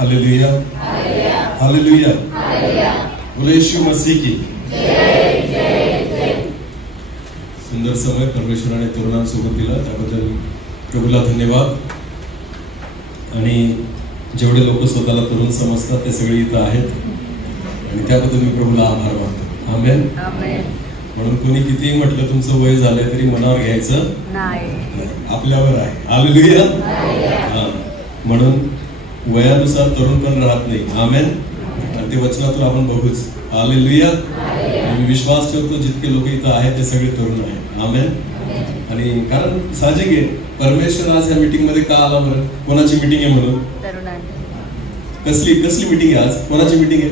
Hallelujah hallelujah, बोले यीशु मसीह की सुंदर समय परमेश्वराने तरुणांसोबत दिला त्याबद्दल प्रभूला धन्यवाद. आणि जेवढे लोक स्वतःला तरुण समजतात ते सगळे इथं आहेत आणि त्याबद्दल मी प्रभूला आभार मानतो. आमेन. म्हणून कोणी कितीही म्हटलं तुमचं वय झालंय तरी मनावर घ्यायचं नाही, आपल्यावर आहे. हालेलुया. म्हणून वयानुसार तरुणपण राहत नाही. आमेन. आणि ते वचनातून आपण बघूच. हालेलुया. मी विश्वास ठेवतो जितके लोक इथं आहेत ते सगळे तरुण आहेत. आमेन. आणि कारण साहजिक आहे परमेश्वर आज या मीटिंग मध्ये का आला बरं? कोणाची मीटिंग आहे म्हणून? कसली मीटिंग आहे आज? कोणाची मीटिंग आहे?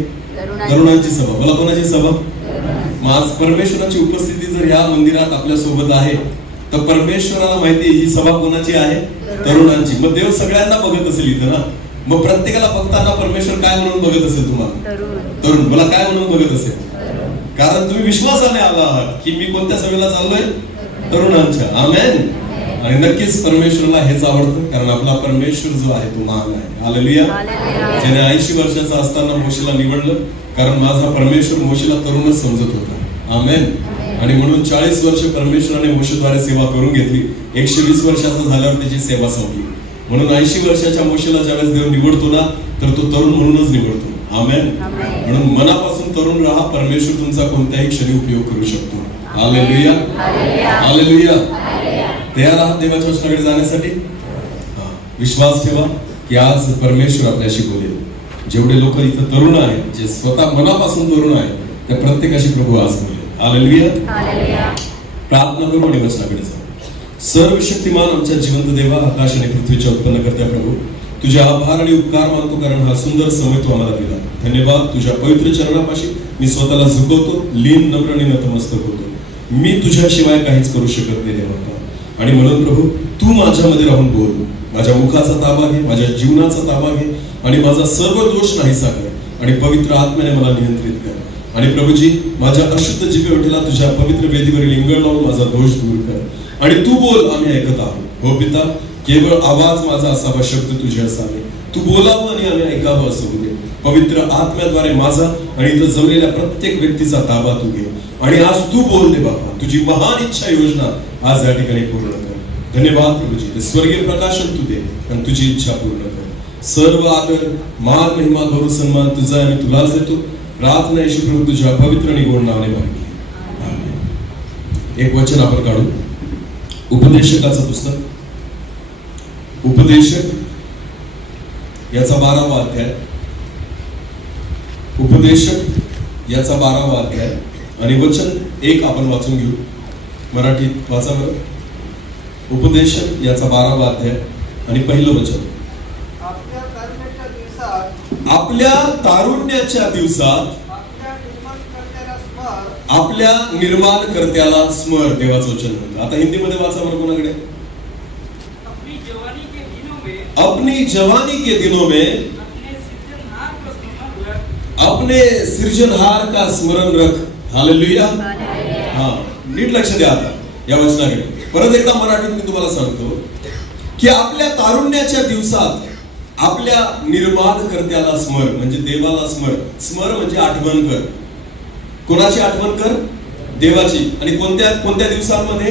तरुणांची सभा. मला कोणाची सभा? आज परमेश्वराची उपस्थिती जर या मंदिरात आपल्या सोबत आहे तर परमेश्वराला माहिती ही सभा कोणाची आहे? तरुणांची. मग देव सगळ्यांना बघत असेल इथं ना. मग प्रत्येकाला बघताना परमेश्वर काय म्हणून बघत असेल तुम्हाला? तरुण. मला काय म्हणून बघत असेल? कारण तुम्ही विश्वासाने आला आहात की मी कोणत्या सभेला चाललोय? तरुणांच्या. आमेन. आणि नक्कीच परमेश्वराला हेच आवडतं कारण आपला परमेश्वर जो आहे तो महान आहे. हालेलुया. ज्याने 80 वर्षाचा असताना मोशेला निवडलं कारण माझा परमेश्वर मोशेला तरुणच समजत होता. आमेन. आणि म्हणून 40 वर्ष परमेश्वराने मोशेद्वारे सेवा करून घेतली. 120 वर्षाचा झाल्यावर त्याची सेवा संपली. म्हणून 80 वर्षाच्या मोशेला ज्यावेळेस देव निवडतो ना तर तो तरुण म्हणूनच निवडतो. आमेन. म्हणून मनापासून तरुण राहा. परमेश्वर तुमचा कोणत्याही क्षणी उपयोग करू शकतो. Hallelujah hallelujah. तयार आहात देवाच्या वचनाकडे जाण्यासाठी? विश्वास ठेवा की आज परमेश्वर आपल्याशी बोलेल. जेवढे लोक इथं तरुण आहेत, जे स्वतः मनापासून तरुण आहेत, त्या प्रत्येकाशी प्रभू आज बोलेल. हालेलुया. प्रार्थना करू आणि वचनाकडे जाऊ. सर्वशक्तिमान आमच्या जिवंत देवा, आकाश आणि पृथ्वीच्या उत्पन्न करत्या प्रभू, तुझे आभार आणि उपकार मानतो कारण हा सुंदर समय तू आम्हाला दिला. धन्यवाद. तुझ्या पवित्र चरणापाशी मी स्वतःला झुकवतो, लीन नम्र आणि नतमस्तक होतो. मी तुझ्याशिवाय काहीच करू शकत नाही देवा. आणि म्हणून प्रभू तू माझ्यामध्ये राहून बोल. माझ्या मुखाचा ताबा घे, माझ्या जीवनाचा ताबा घे आणि माझा सर्व दोष नाहीसा कर आणि पवित्र आत्म्याने मला नियंत्रित कर. आणि प्रभूजी माझ्या अशुद्ध जिभेवरला तुझ्या पवित्र वेदीवरील इंगळ लावून माझा दोष दूर कर आणि तू बोल, आम्ही ऐकत आहोत. हो पिता, केवळ आवाज माझा असावा, शब्द तुझे असावे. तू बोलावं आणि आम्ही ऐकावं असं होते. पवित्र आत्म्याद्वारे माझा आणि इथं जमलेल्या प्रत्येक व्यक्तीचा ताबा तू घे आणि आज तू बोल दे बाबा. तुझी महान इच्छा योजना आज या ठिकाणी पूर्ण कर. धन्यवाद प्रभूजी. ते स्वर्गीय प्रकाशन तू दे आणि तुझी इच्छा पूर्ण कर. सर्व आदर, मान, महिमा, गौरव, सन्मान तुझा आम्ही तुलाच देतो. प्रार्थना येशू प्रभू तुझ्या पवित्र आणि गोड नावाने मागितली. एक वचन आपण काढू. उपदेशकाचं पुस्तक, उपदेशक याचा 12वा अध्याय. उपदेशक याचा 12वा अध्याय आणि वचन 1 आपण वाचून घेऊ. मराठीत वाचा बरं. उपदेशक याचा 12वा अध्याय आणि पहिलं वचन. आपल्या तारुण्याच्या दिवसात आपल्या निर्माणकर्त्याला स्मर. देवाचं वचन म्हणतं. आता हिंदीमध्ये वाचा बरं कोणाकडे. अपनी जवानी के दिनों में अपने सृजनहार का स्मरण रख. हालेलुया. नीट लक्ष द्या आता या वचनाकडे. परत एकदा मराठीत मी तुम्हाला सांगतो की आपल्या तारुण्याच्या दिवसात आपल्या निर्माणकर्त्याला स्मर, म्हणजे देवाला स्मर. स्मर म्हणजे आठवण कर. कोणाची आठवण कर? देवाची. आणि कोणत्या कोणत्या दिवसांमध्ये?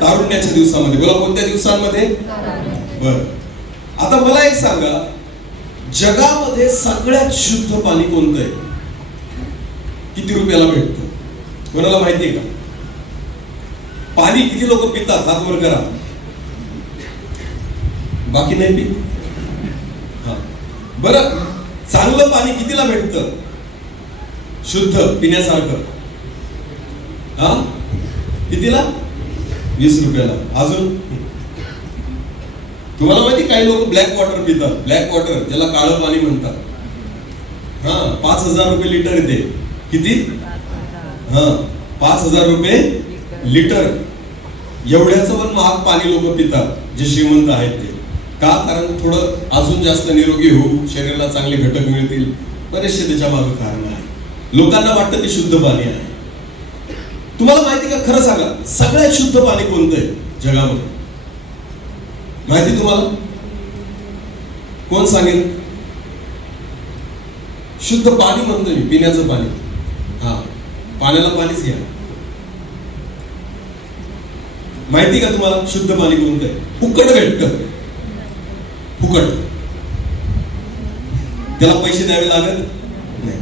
तारुण्याच्या दिवसामध्ये. बोला कोणत्या दिवसांमध्ये? बर. आता मला एक सांगा, जगामध्ये सगळ्यात शुद्ध पाणी कोणतं आहे? किती रुपयाला भेटतं? कोणाला माहितीये का? पाणी किती लोक पितात? हात वर करा. बाकी नाही पित. बरं, चांगलं पाणी कितीला भेटतं? शुद्ध पिण्यासारखं कितीला? 20 रुपयाला. अजून तुम्हाला माहिती काही लोक ब्लॅक वॉटर पितात. ब्लॅक वॉटर ज्याला काळं पाणी म्हणतात. 5000 रुपये लिटर येते. किती? 5000 रुपये लिटर. एवढ्याचं पण महाग पाणी लोक पितात जे श्रीमंत आहेत ते. का? कारण थोडं अजून जास्त निरोगी होऊ, शरीराला चांगले घटक मिळतील. बरेचसे त्याच्या मागे कारण आहे. लोकांना वाटतं ते शुद्ध पाणी आहे. तुम्हाला माहिती का? खरं सांगा, सगळ्यात शुद्ध पाणी कोणतं आहे जगामध्ये? माहिती तुम्हाला? कोण सांगेल? शुद्ध पाणी म्हणतोय मी, पिण्याचं पाणी. हा, पाण्याला पाणीच घ्या. माहिती का तुम्हाला शुद्ध पाणी कोणतं आहे? फुकट भेटतं, फुकट. त्याला पैसे द्यावे लागत नाही.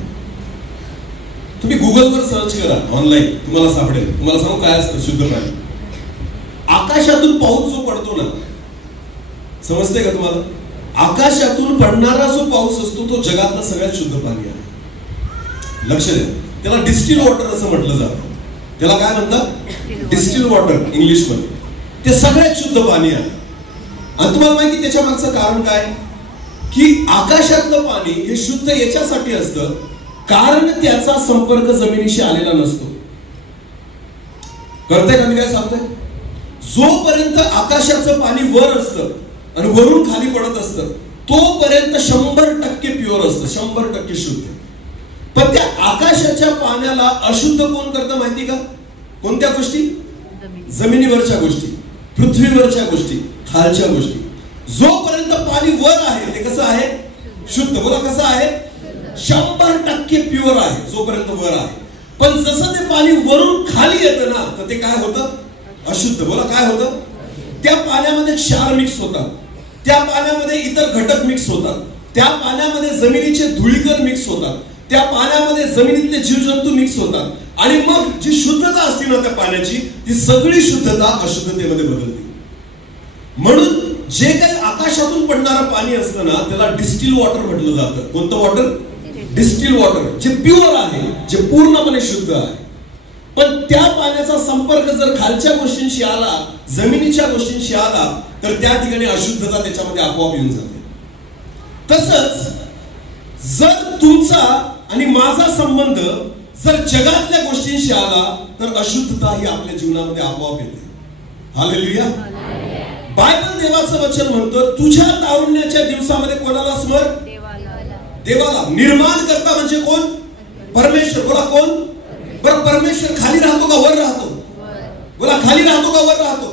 तुम्ही गुगलवर सर्च करा, ऑनलाईन तुम्हाला सापडेल. तुम्हाला सांगू काय असतं शुद्ध पाणी? आकाशातून पाऊस जो पडतो ना, समजते का तुम्हाला? आकाशातून पडणारा जो पाऊस असतो तो जगातलं सगळ्यात शुद्ध पाणी आहे. लक्ष द्या, त्याला डिस्टिल वॉटर असं म्हटलं जातं. त्याला काय म्हणतात? डिस्टिल वॉटर इंग्लिश मध्ये. ते सगळ्यात शुद्ध पाणी आहे. आणि तुम्हाला माहिती त्याच्या मागचं कारण काय? की आकाशातलं पाणी हे शुद्ध याच्यासाठी असतं कारण त्याचा संपर्क जमिनीशी आलेला नसतो. कळतंय का मी काय सांगतोय? जोपर्यंत आकाशाचं पाणी वर असतं आणि वरून खाली पडत असतं तोपर्यंत 100% प्युअर असतं, 100% शुद्ध. पण त्या आकाशाच्या पाण्याला अशुद्ध कोण करतं माहिती का? कोणत्या गोष्टी? जमिनीवरच्या गोष्टी, पृथ्वीवरच्या गोष्टी, खालच्या गोष्टी. जोपर्यंत पाणी वर आहे ते कसं आहे? शुद्ध. बोला कसं आहे? 100% प्युअर आहे जोपर्यंत वर आहे. पण जसं ते पाणी वरून खाली येतं ना तर ते काय होतं? अशुद्ध. बोला काय होतं? त्या पाण्यामध्ये क्षार मिक्स होतात, त्या पाण्यामध्ये इतर घटक मिक्स होतात, त्या पाण्यामध्ये जमिनीचे धुळीकण मिक्स होतात, त्या पाण्यामध्ये जमिनीतले जीवजंतू मिक्स होतात. आणि मग जी शुद्धता असते ना त्या पाण्याची, ती सगळी शुद्धता अशुद्धतेमध्ये बदलते. म्हणून जे काही आकाशातून पडणारं पाणी असतं ना त्याला डिस्टिल वॉटर म्हटलं जातं. कोणतं वॉटर? Distil water. जे प्युअर आहे, जे पूर्णपणे शुद्ध आहे. पण त्या पाण्याचा संपर्क जर खालच्या गोष्टींशी आला, जमिनीच्या गोष्टींशी आला, तर त्या ठिकाणी अशुद्धता त्याच्यामध्ये आपोआप येऊन जाते. तसंच जर तुमचा आणि माझा संबंध जर जगातल्या गोष्टींशी आला तर अशुद्धता ही आपल्या जीवनामध्ये आपोआप येते. हालेलुया. बायबल देवाचं वचन म्हणतं तुझ्या तारुण्याच्या दिवसामध्ये कोणाला स्मर? देवाला. निर्माण करता म्हणजे कोण? परमेश्वर. बोला कोण? बरं, परमेश्वर खाली राहतो का वर राहतो? बोला खाली राहतो का वर राहतो?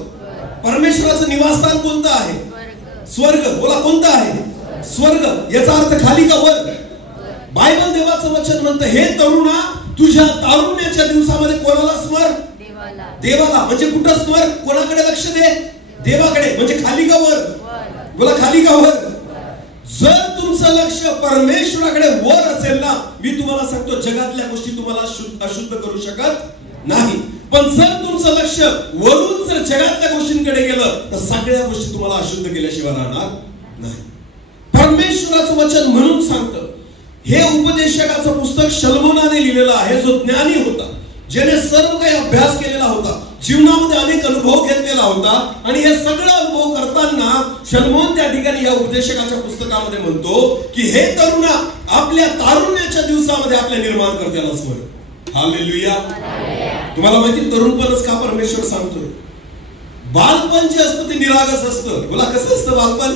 परमेश्वराचं निवासस्थान कोणतं आहे? स्वर्ग. बोला कोणतं आहे? स्वर्ग. याचा अर्थ खाली का वर? बायबल देवाचं वचन म्हणतं हे तरुणा तुझ्या तारुण्याच्या दिवसामध्ये कोणाला स्मर? देवाला. म्हणजे कुठं स्मर? कोणाकडे लक्ष दे? देवाकडे. म्हणजे खाली का वर? बोला खाली का वर? जर तुमचं लक्ष परमेश्वराकडे वर असेल ना, मी तुम्हाला सांगतो जगातल्या गोष्टी तुम्हाला अशुद्ध करू शकत नाही. पण जर तुमचं लक्ष वरून जर जगातल्या गोष्टींकडे गेलं तर सगळ्या गोष्टी तुम्हाला अशुद्ध केल्याशिवाय राहणार नाही. परमेश्वराचं वचन म्हणून सांगतं, हे उपदेशकाचं पुस्तक शलोमोनाने लिहिलेलं आहे, जो ज्ञानी होता, ज्याने सर्व काही अभ्यास केलेला होता, जीवनामध्ये अनेक अनुभव घेतलेला होता. आणि हे सगळं अनुभव करताना शलोमोन त्या ठिकाणी या उपदेशकाच्या पुस्तकामध्ये म्हणतो की हे तरुणा आपल्या तारुण्याच्या दिवसामध्ये आपल्या निर्माण करत्याला स्मर. हालेलुया. तुम्हाला माहिती तरुणपणच का परमेश्वर सांगतोय? बालपण जे असतं ते निरागस असतं. बोला कसं असतं बालपण?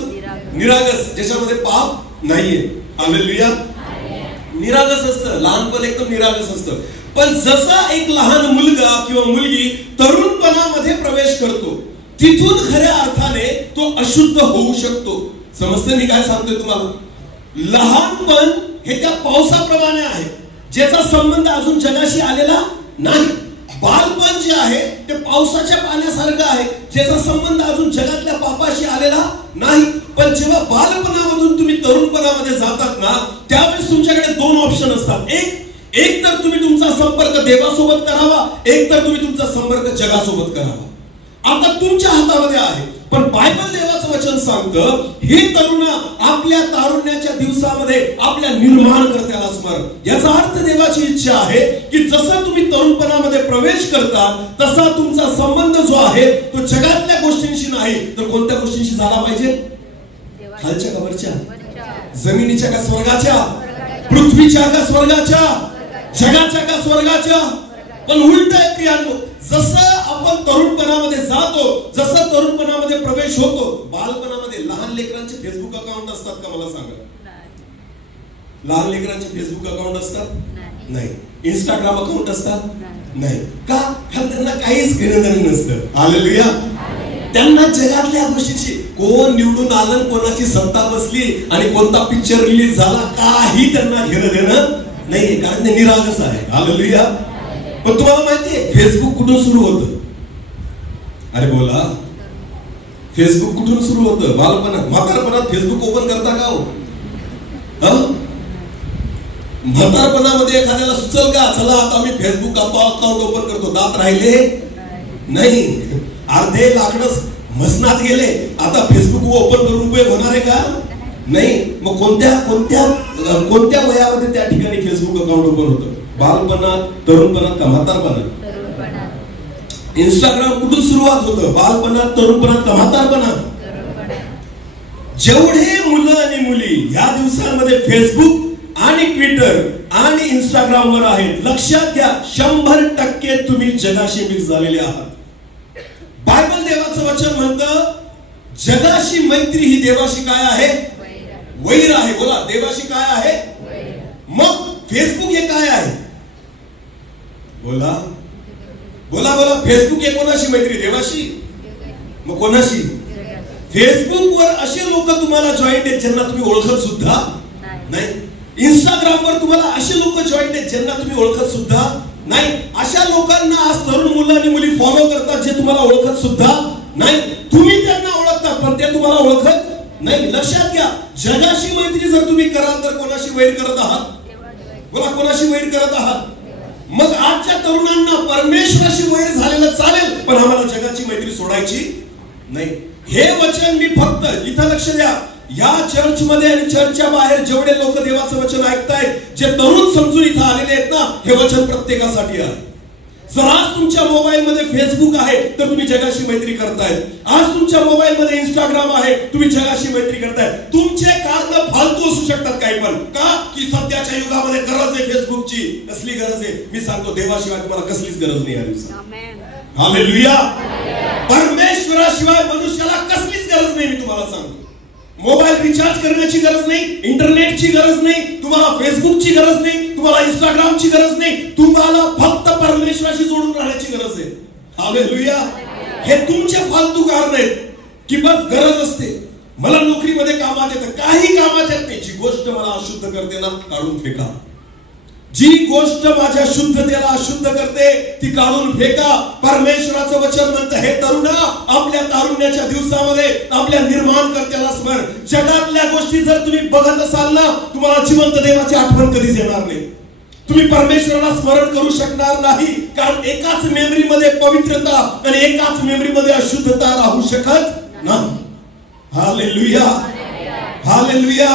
निरागस, ज्याच्यामध्ये पाप नाहीये. हालेलुया. निरागस असतं, लहानपण एकदम निरागस असतं. पण जसा एक लहान मुलगा किंवा मुलगी तरुणपणामध्ये प्रवेश करतो तिथून खऱ्या अर्थाने तो अशुद्ध होऊ शकतो. समजते मी काय सांगतोय तुम्हाला? लहानपण हे त्या पावसाप्रमाणे आहे ज्याचा संबंध अजून जगाशी आलेला नाही. बालपण जे आहे ते पावसाच्या पाण्यासारखं आहे ज्याचा संबंध अजून जगातल्या पापाशी आलेला नाही. पण जेव्हा बालपणामधून तुम्ही तरुणपणामध्ये जातात ना त्यावेळेस तुमच्याकडे दोन ऑप्शन असतात. एक तर तुम्ही तुमचा संपर्क देवासोबत करावा, एक तर तुम्ही तुमचा संपर्क जगासोबत करावा. आता तुमच्या हातामध्ये आहे. पण बायबल देवाचं वचन सांगतं हे तरुणा आपल्या तारुण्याच्या दिवसामध्ये आपल्या निर्माणकर्त्याला स्मर. याचा अर्थ देवाची इच्छा आहे की जसं तुम्ही तरुणपणामध्ये प्रवेश करता तसा तुमचा संबंध जो आहे तो जगातल्या गोष्टींशी नाही तर कोणत्या गोष्टींशी झाला पाहिजे? खालच्या का वरच्या? जमिनीच्या का स्वर्गाच्या? पृथ्वीच्या का स्वर्गाच्या? जगाच्या का स्वर्गाच्या? पण उलट आहे प्रियांनो, जसं आपण तरुणपणामध्ये जातो, जसं तरुणपणामध्ये प्रवेश होतो, बालपणामध्ये लहान लेकरांचे फेसबुक अकाउंट असतात का मला सांगा? लहान लेकरांचे फेसबुक अकाउंट असतात? नाही. इंस्टाग्राम अकाउंट असतात? नाही. का? कारण त्यांना काहीच घेणं देणं नसतं. हालेलुया. त्यांना जगातल्या गोष्टीची कोण निवडून आलं, कोणाची सत्ता बसली आणि कोणता पिक्चर रिलीज झाला, काही त्यांना घेणं देणं नाही, कारण ते निरागस आहे. हालेलुया. पण तुम्हाला माहितीये फेसबुक कुठून सुरू होतं? अरे बोला, फेसबुक कुठून सुरू होतं? बालपणात, म्हातारपणात फेसबुक ओपन करता का हो? म्हातारपणामध्ये एखाद्याला सुचल का, चला आता मी फेसबुक अकाउंट ओपन करतो? दात राहिले नाही, अर्धे लाकडं मसनात गेले, आता फेसबुक ओपन करून उपयोग होणार आहे का? नाही. मग कोणत्या वयामध्ये त्या ठिकाणी फेसबुक अकाउंट ओपन होतं? बालपणात, तरुणपणात का म्हातारपणात? इंस्टाग्राम कुठून सुरुवात होतं? बालपणात, तरुणपणात का म्हातारपणात? जेवढे मुलं आणि मुली या दिवसांमध्ये फेसबुक आणि ट्विटर आणि इंस्टाग्राम वर आहेत, लक्षात घ्या 100% तुम्ही जगाशी मिक्स झालेले आहात. बायबल देवाचं वचन म्हणतं जगाशी मैत्री ही देवाशी काय आहे? वैर आहे. बोला, देवाशी काय आहे? मग फेसबुक हे काय आहे? बोला बोला बोला. फेसबुक हे कोणाशी मैत्री? देवाशी. मग कोणाशी? फेसबुक वर असे लोक तुम्हाला जॉईंट आहेत ज्यांना तुम्ही ओळखत सुद्धा नाही. इंस्टाग्राम वर तुम्हाला असे लोक जॉईंट आहेत ज्यांना तुम्ही ओळखत सुद्धा नाही. अशा लोकांना आज तरुण मुलं आणि मुली फॉलो करतात जे तुम्हाला ओळखत सुद्धा नाही. तुम्ही त्यांना ओळखता पण ते तुम्हाला ओळखत नाही. लक्षात घ्या, जगाशी मैत्री जर तुम्ही कराल तर कोणाशी वैर करत आहात? बोला, कोणाशी वैर करत आहात? मग आजच्या तरुणांना परमेश्वराशी वैर झालेलं चालेल, पण आम्हाला जगाची मैत्री सोडायची नाही. हे वचन मी फक्त इथं लक्ष द्या, या चर्च मध्ये आणि चर्चच्या बाहेर जेवढे लोक देवाचं वचन ऐकतायत, जे तरुण समजून इथं आलेले आहेत ना, हे वचन प्रत्येकासाठी आहे. जर आज तुमच्या मोबाईल मध्ये फेसबुक आहे तर तुम्ही जगाशी मैत्री करताय. आज तुमच्या मोबाईल मध्ये इंस्टाग्राम आहे, तुम्ही जगाशी मैत्री करताय. तुमचे कारण फालतू असू शकतात काही, पण का की सध्याच्या युगामध्ये गरज आहे फेसबुकची. कसली गरज आहे? मी सांगतो, देवाशिवाय तुम्हाला कसलीच गरज नाही आहे. हालेलुया. परमेश्वराशिवाय मनुष्याला कसलीच गरज नाही. मी तुम्हाला सांगतो, मोबाईल रिचार्ज करण्याची गरज नाही, इंटरनेटची गरज नाही, तुम्हाला फेसबुकची गरज नाही, तुम्हाला इंस्टाग्रामची गरज नाही. तुम्हाला फक्त परमेश्वराशी जोडून राहण्याची गरज आहे. हालेलुया. हे तुमचे फालतू कारण आहेत की बस गरज असते, मला नोकरीमध्ये कामात येतं, काही कामात येत नाही. जी गोष्ट मला अशुद्ध करते ना, काढून फेका. जी गोष्ट माझ्या शुद्धतेला अशुद्ध करते ती काढून फेका. परमेश्वराचं वचन म्हणतं, हे तरुणा, आपल्या तारुण्याच्या दिवसामध्ये आपल्या निर्माणकर्त्याला स्मरण. जगातल्या गोष्टी जर तुम्ही बघत असाल ना, तुम्हाला जिवंत देवाची आठवण कधीच येणार नाही. तुम्ही परमेश्वराला स्मरण करू शकणार नाही, कारण एकाच मेमरीमध्ये पवित्रता आणि एकाच मेमरीमध्ये अशुद्धता राहू शकत नाही. हालेलुया. हालेलुया.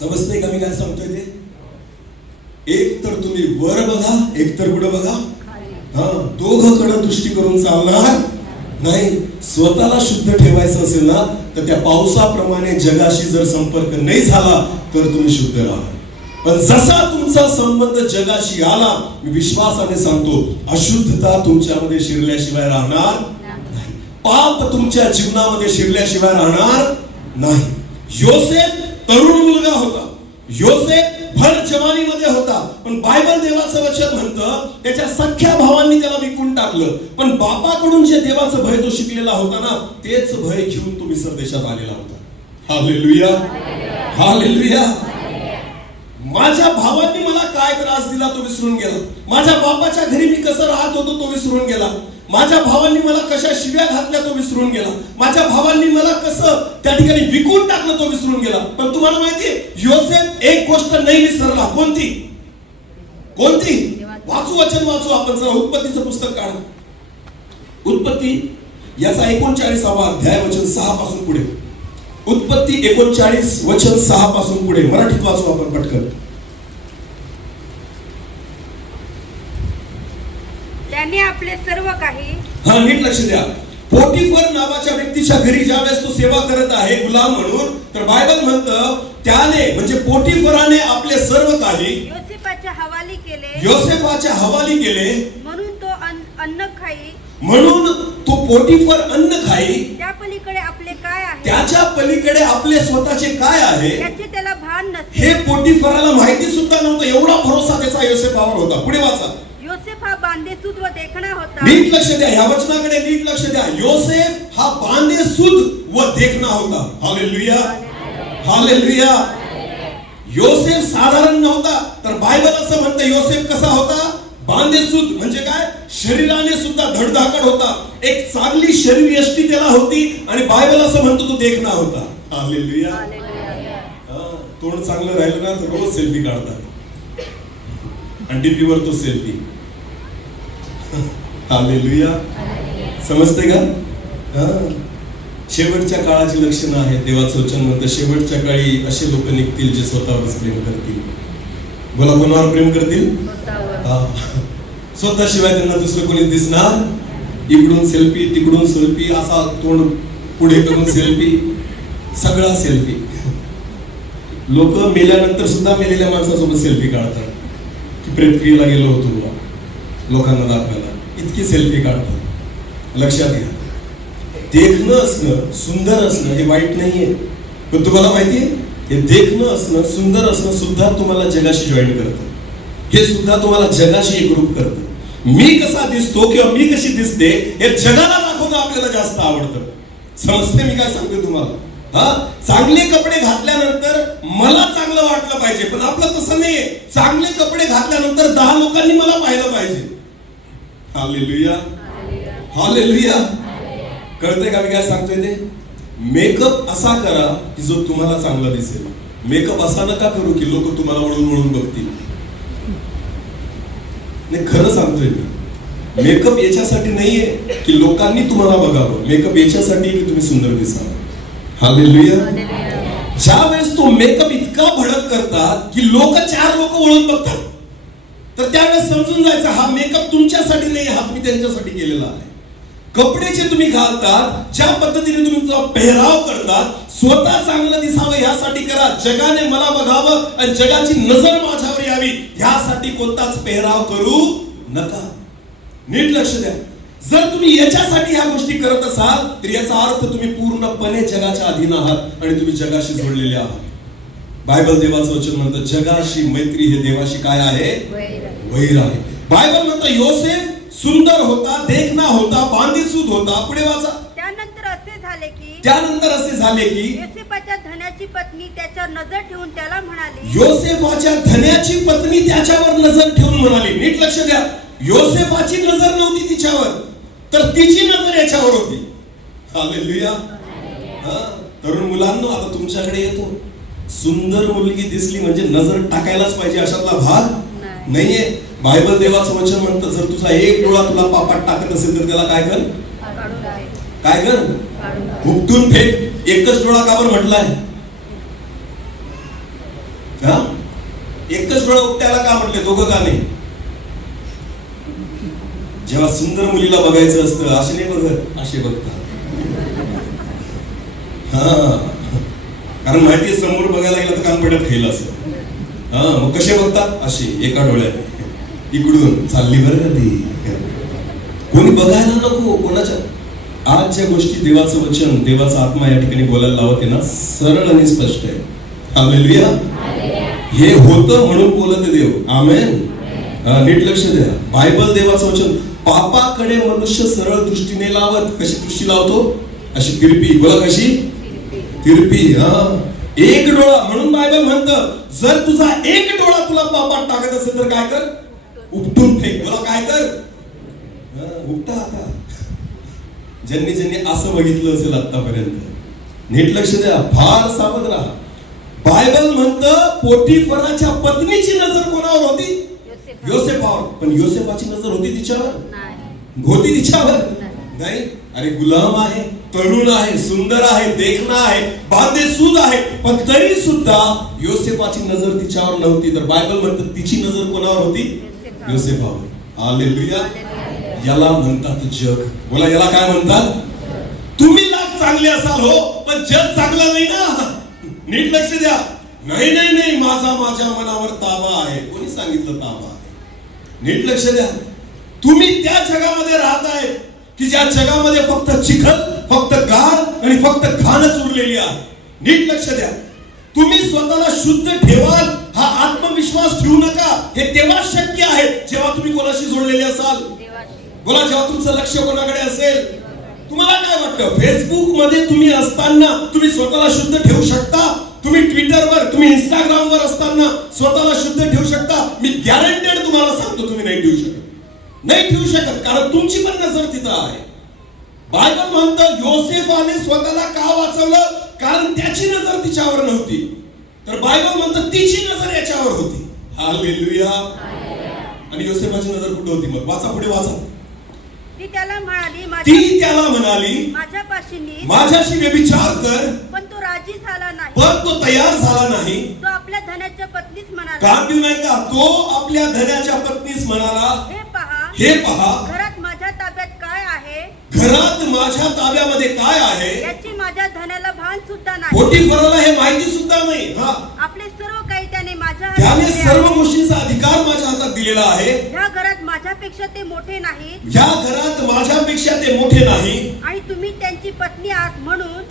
समजतंय का मी काय सांगतोय ते? एक तर तुम्ही वर बघा, एक तर कुठं बघा. दोघांकडे दृष्टी करून चालणार नाही. स्वतःला शुद्ध ठेवायचं असेल ना, तर त्या पावसाप्रमाणे जगाशी जर संपर्क नाही झाला तर तुम्ही शुद्ध राहा. पण जसा तुमचा संबंध जगाशी आला, मी विश्वासाने सांगतो, अशुद्धता तुमच्यामध्ये शिरल्याशिवाय राहणार नाही. पाप तुमच्या जीवनामध्ये शिरल्याशिवाय राहणार नाही. योसेफ तरुण मुलगा होता, योसेफ भर जवानीमध्ये होता, पण बायबल देवाचं वचन म्हणतं त्याच्या सख्या भावांनी त्याला विकून टाकलं. पण बापाकडून जे देवाचं भय तो शिकलेला होता ना, तेच भय घेऊन तो मिस्र देशात आलेला होता. हालेलुया. हालेलुया. माझ्या भावांनी मला काय त्रास दिला तो विसरून गेला. माझ्या बापाच्या घरी मी कसं राहत होतो तो विसरून गेला. माझ्या भावांनी मला कशा शिव्या घातल्या तो विसरून गेला. माझ्या भावांनी मला कसं त्या ठिकाणी विकून टाकलं तो विसरून गेला. पण तुम्हाला माहितीये, योसेफ एक गोष्ट नाही विसरला. कोणती? कोणती? वाचू, वचन वाचू आपण. जरा उत्पत्तीचं पुस्तक काढा. उत्पत्ती याचा 39वा अध्याय वचन 6 पासून पुढे. उत्पत्ती 39 वचन 6 पासून पुढे. मराठीत वाचू आपण पटकन. त्याने आपले सर्व काही, नीट लक्ष द्या, पोटिफर नावाच्या व्यक्तीच्या घरी ज्यावेळेस तो सेवा करत आहे गुलाम म्हणून, तर बायबल म्हणतं त्याने म्हणजे पोटिफराने आपले सर्व काही योसेफाच्या हवाली केले. योसेफाच्या हवाली केले म्हणून तो अन्न खाई. म्हणून तो पोटिफर अन्न खाई. त्या पलीकडे आपले काय आहे, त्याच्या पलीकडे आपले स्वतःचे काय आहे याचे त्याला भान नसते. हे पोटिफराला माहिती सुद्धा नव्हतं. एवढा भरोसा त्याचा योसेफावर होता. पुढे वाचा. योसेफ हा बांधेसूद व देखणा होता. नीट लक्ष द्या, या वचनाकडे नीट लक्ष द्या. योसेफ हा बांधेसूद व देखणा होता. Hallelujah, hallelujah. योसेफ साधारण नव्हता, तर बायबल असं म्हणतं योसेफ कसा होता? बांधेसूद. म्हणजे काय? शरीराने सुद्धा धडधाकड होता, एक चांगली शरीर यष्टी त्याला होती, आणि बायबल असं म्हणतो तो देखणा होता. हालेलुया. तोंड चांगलं राहिलं ना तर रोज सेल्फी काढतात, आणि डीपी वर तो सेल्फी. हालेलुया. समजते का? शेवटच्या काळाची लक्षणं आहेत. देवाचं वचन म्हणतं शेवटच्या काळी असे लोक निघतील जे स्वतःवरच प्रेम करतील. बोला, कोणावर प्रेम करतील? स्वतःशिवाय त्यांना दुसरं कोणी दिसणार. इकडून सेल्फी, तिकडून सेल्फी, असा तोंड पुढे करून सेल्फी, सगळा सेल्फी. लोक मेल्यानंतर सुद्धा मेलेल्या माणसासोबत सेल्फी काढतात, की प्रेतक्रियेला गेलो होतो लोकांना दाखवायला, इतकी सेल्फी काढतात. लक्षात घ्या, देखणं असणं, सुंदर असणं हे वाईट नाहीये, पण तुम्हाला माहितीये हे देखणं असणं, सुंदर असणं सुद्धा तुम्हाला जगाशी जॉईन करतं. हे सुद्धा तुम्हाला जगाशी एकरूप करतं. मी कसा दिसतो किंवा मी कशी दिसते हे जगाला दाखवणं आपल्याला जास्त आवडतं. समजते मी काय सांगते तुम्हाला? चांगले कपडे घातल्यानंतर मला चांगलं वाटलं पाहिजे, पण आपलं तसं नाहीये. चांगले कपडे घातल्यानंतर 10 लोकांनी मला पाहिलं पाहिजे. Hallelujah, hallelujah. कळतंय का मी काय सांगतोय ते? मेकअप असा करा की जो तुम्हाला चांगला दिसेल. मेकअप असा नका करू की लोक तुम्हाला वळून वळून बघतील. नाही, खरं सांगतोय मी. मेकअप याच्यासाठी नाहीये की लोकांनी तुम्हाला बघावं. मेकअप याच्यासाठी की तुम्ही सुंदर दिसावं. हालेलुया. ज्या वेळेस तो मेकअप इतका भडक करतात की लोक 4 लोक वळून बघतात, तर त्यावेळेस समजून जायचं हा मेकअप तुमच्यासाठी नाही, हा तुम्ही त्यांच्यासाठी केलेला आहे. कपडे जे तुम्ही घालतात, ज्या पद्धतीने तुम्ही तुमचा पेहराव करतात, स्वतः चांगलं दिसावं यासाठी करा. जगाने मला बघावं आणि जगाची नजर माझ्यावर यावी यासाठी कोणताच पेहराव करू नका. नीट लक्ष द्या. जर तुम्ही याच्यासाठी ह्या गोष्टी करत असाल तर याचा अर्थ तुम्ही पूर्णपणे जगाच्या अधीन आहात आणि तुम्ही जगाशी जोडलेले आहात. बायबल देवाचं वचन म्हणतं जगाशी मैत्री हे देवाशी काय आहे? वैर आहे. बायबल म्हणतं योसेफ सुंदर होता, देखणा होता, बांधेसूद होता. पुढे वाचा. त्यानंतर असे झाले की योसेफाच्या धन्याची पत्नी त्याच्यावर नजर ठेवून त्याला म्हणाली. योसेफाच्या धन्याची पत्नी त्याच्यावर नजर ठेवून म्हणाली. नीट लक्ष द्या. योसेफाची नजर नव्हती तिच्यावर, तर तिची नजर याच्यावर होती. हालेलुया. तरुण मुलांनो, आता तुमच्याकडे येतो. सुंदर मुलगी दिसली म्हणजे नजर टाकायलाच पाहिजे अशातला भाग नाहीये. बायबल देवाचं वचन म्हणतं जर तुझा एक डोळा तुला पापात टाकत असेल तर त्याला काय कर? काय कर? उपटून फेक. एकच डोळा का बरं म्हटलाय? एकच डोळा उपट्याला का म्हटले? दोघं का नाही? जेव्हा सुंदर मुलीला बघायचं असतं असे नाही बघत, असे बघतात. कारण माहितीये समोर बघायला गेलं तर कानपड्यात खाईल असं. मग कसे बघतात? असे एका डोळ्यात इकडून चालली बरं ती. कोणी बघायला नको कोणाच्या. आज ज्या गोष्टी देवाचं वचन, देवाचा आत्मा या ठिकाणी बोलायला लावते ना, सरळ आणि स्पष्ट आहे. हालेलुया. हे होतं म्हणून बोलत देव. आमेन. नीट लक्ष द्या. बायबल देवाचं वचन पापाकडे मनुष्य सरळ दृष्टीने लावत. कशी दृष्टी लावतो? अशी तिरपी. बोला कशी? तिरपी. एक डोळा. म्हणून बायबल म्हणतं जर तुझा एक डोळा तुला पापात टाकत असेल तर काय कर? उपटून फेक. बोला काय कर? उपटा. आता ज्यांनी ज्यांनी असं बघितलं असेल आतापर्यंत, नीट लक्ष द्या, फार सावध राहा. बायबल म्हणतं पोटीफराच्या पत्नीची नजर कोणावर होती? योसेफावर. पण योसेफाची नजर होती तिच्यावर? होती तिच्यावर? नाही. अरे गुलाम आहे, तरुण आहे, सुंदर आहे, देखणा आहे, बांधेसूद आहे, पण तरी सुद्धा योसेफाची नजर तिच्यावर नव्हती. तर बायबल म्हणतं तिची नजर कोणावर होती? योसेफावर. हालेलुया. याला म्हणतात जग. बोला याला काय म्हणतात? तुम्ही लाख चांगले असाल हो, पण जग चांगलं नाही ना. नीट लक्ष द्या. नाही नाही नाही, माझा माझ्या मनावर ताबा आहे. कोणी सांगितलं ताबा आहे? नीट लक्ष द्या. तुम्ही त्या जगामध्ये राहताय की ज्या जगामध्ये फक्त चिखल, फक्त गाळ आणि फक्त घाणच उरलेली आहे. नीट लक्ष द्या. तुम्ही स्वतःला शुद्ध ठेवाल हा आत्मविश्वास ठेवू नका. हे तेव्हा शक्य आहे जेव्हा तुम्ही कोणाशी जोडलेले असाल. बोला, जेव्हा तुमचं लक्ष कोणाकडे असेल. तुम्हाला काय वाटतं, फेसबुक मध्ये तुम्ही असताना तुम्ही स्वतःला शुद्ध ठेवू शकता? तुम्ही ट्विटरवर, तुम्ही इंस्टाग्रामवर असताना स्वतःला शुद्ध ठेवू शकता? मी गॅरंटेड तुम्हाला सांगतो, तुम्ही नाही ठेवू शकत. नाही ठेवू शकत, कारण तुमची पण नजर तिथं आहे. बायबल म्हणतं योसेफाने स्वतःला का वाचवलं? कारण त्याची नजर तिच्यावर नव्हती, तर बायबल म्हणतं तिची नजर याच्यावर होती. हालेलुया. आणि योसेफाची नजर कुठे होती? मग वाचा, पुढे वाचा. ती त्याला म्हणाली, माझ्याशी व्यभिचार कर. पण तो राजी झाला नाही. पण तो तयार झाला नाही. तो आपल्या धनाच्या पत्नीस म्हणाला. काम देऊ नाही का? तो आपल्या धनाच्या पत्नीस म्हणाला, हे पहा, घरात माझ्या ताब्यात काय आहे, घरात माझ्या ताब्यामध्ये काय आहे याची माझ्या धनाला भान सुद्धा नाही. पोटिफराला हे माहिती सुद्धा नाही. आपले सर्व काही त्याने माझ्या त्याने सर्व गोष्टींचा अधिकार माझ्या हातात दिलेला आहे. ह्या घरात माझ्यापेक्षा ते मोठे नाही. ह्या घरात माझ्यापेक्षा ते मोठे नाही. आणि तुम्ही त्यांची पत्नी आहात म्हणून,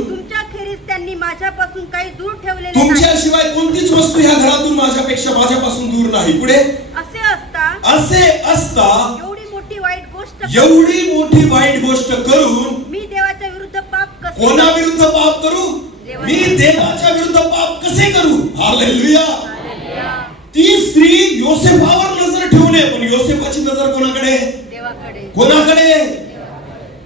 तुमच्या खेरीज त्यांनी माझ्यापासून काही दूर ठेवलेले नाही. तुमच्याशिवाय कोणतीच वस्तू ह्या घरातून माझ्यापासून दूर नाही. पुढे असे असता एवढी मोठी वाईट गोष्ट करून मी देवाच्या विरुद्ध पाप कसे, कोणाविरुद्ध पाप करू? मी देवाच्या विरुद्ध पाप कसे करू? हालेलुया. ती स्त्री योसेफावर नजर ठेवू नये, पण योसेफाची नजर कोणाकडे? कोणाकडे?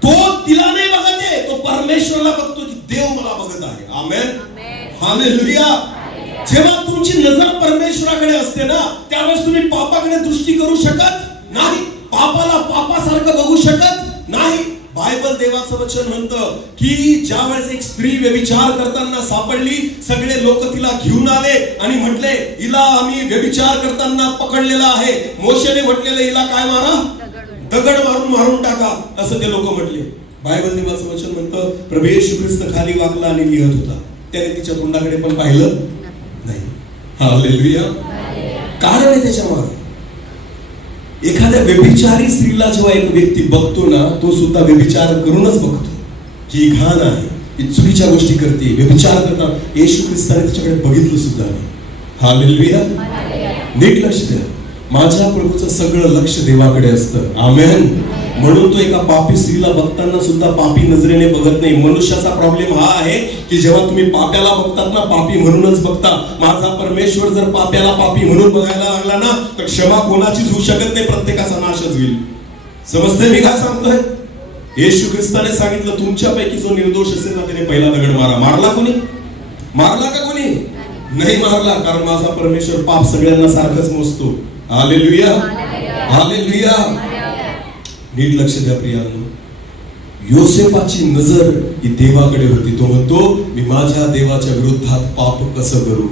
तो तिला नाही बघत आहे, तो परमेश्वराला बघतो की देव मला बघत आहे. आमेन, हालेलुया. जेव्हा तुमची नजर परमेश्वराकडे असते ना, त्यावेळेस तुम्ही पापाकडे दृष्टी करू शकत नाही, पापाला पापासारखं बघू शकत नाही. बायबल देवाचं वचन म्हणतं की ज्या वेळेस एक स्त्री व्यभिचार करताना सापडली, सगळे लोक तिला घेऊन आले आणि म्हटले, हिला आम्ही व्यभिचार करताना पकडलेला आहे. मोशेने म्हटलेलं, हिला काय मारा? दगड मारून टाका, असं ते लोक म्हटले. बायबल देवाचं वचन म्हणतं प्रभू येशू ख्रिस्त खाली वाकला आणि लिहत होता. त्याने तिच्या तोंडाकडे पण पाहिलं नाही. हालेलुया. कारण आहे त्याच्यावर. एखाद्या व्यभिचारी स्त्रीला जेव्हा एक व्यक्ती बघतो ना, तो सुद्धा व्यभिचार करूनच बघतो की घाण आहे, ही चुकीच्या गोष्टी करते, व्यभिचार करता. येशू ख्रिस्ताने तिच्याकडे बघितलं सुद्धा नाही. हालेलुया. नीट लक्ष द्या. माझ्या प्रभूचं सगळं लक्ष देवाकडे असतं. आमेन. म्हणून तो एका पापी स्त्रीला बघताना सुद्धा पापी नजरेने बघत नाही. मनुष्याचा प्रॉब्लेम हा आहे की जेव्हा तुम्ही पाप्याला बघतात ना, पापी म्हणूनच बघता. माझा परमेश्वर जर पाप्याला पापी म्हणून बघायला लागला ना, तर क्षमा कोणाचीच होऊ शकत नाही, प्रत्येकाचा नाशच होईल. समजते मी काय सांगतोय? येशू ख्रिस्ताने सांगितलं, तुमच्यापैकी जो निर्दोष असेल ना, त्याने पहिला दगड मारा. मारला कोणी? मारला का कोणी? नाही मारला, कारण माझा परमेश्वर पाप सगळ्यांना सारखंच मोजतो. हालेलुया. हालेलुया. नीट लक्ष द्या प्रियांनो. योसेफाची नजर ही देवाकडे होती. तो म्हणतो, मी माझ्या देवाच्या विरोधात पाप कसं करू?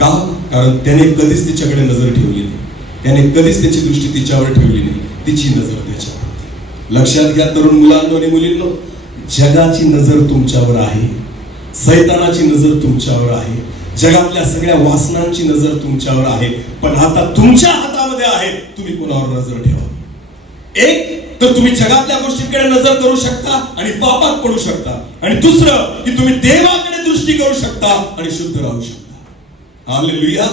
का? कारण त्याने कधीच तिच्याकडे नजर ठेवली नाही, त्याने कधीच त्याची दृष्टी तिच्यावर ठेवली नाही, तिची नजर त्याच्यावर होती. लक्षात घ्या तरुण मुलांनो आणि मुलींनो, जगाची नजर तुमच्यावर आहे, सैतानाची नजर तुमच्यावर आहे, जगातल्या सगळ्या वासनांची नजर तुमच्यावर आहे. पण आता तुमच्या हातामध्ये आहे, तुम्ही कोणावर नजर ठेवा. एक तर तुम्ही जगातल्या गोष्टींकडे नजर करू शकता आणि पापात पडू शकता, आणि दुसरं की तुम्ही देवाकडे दृष्टी करू शकता आणि शुद्ध राहू शकता. हालेलुया.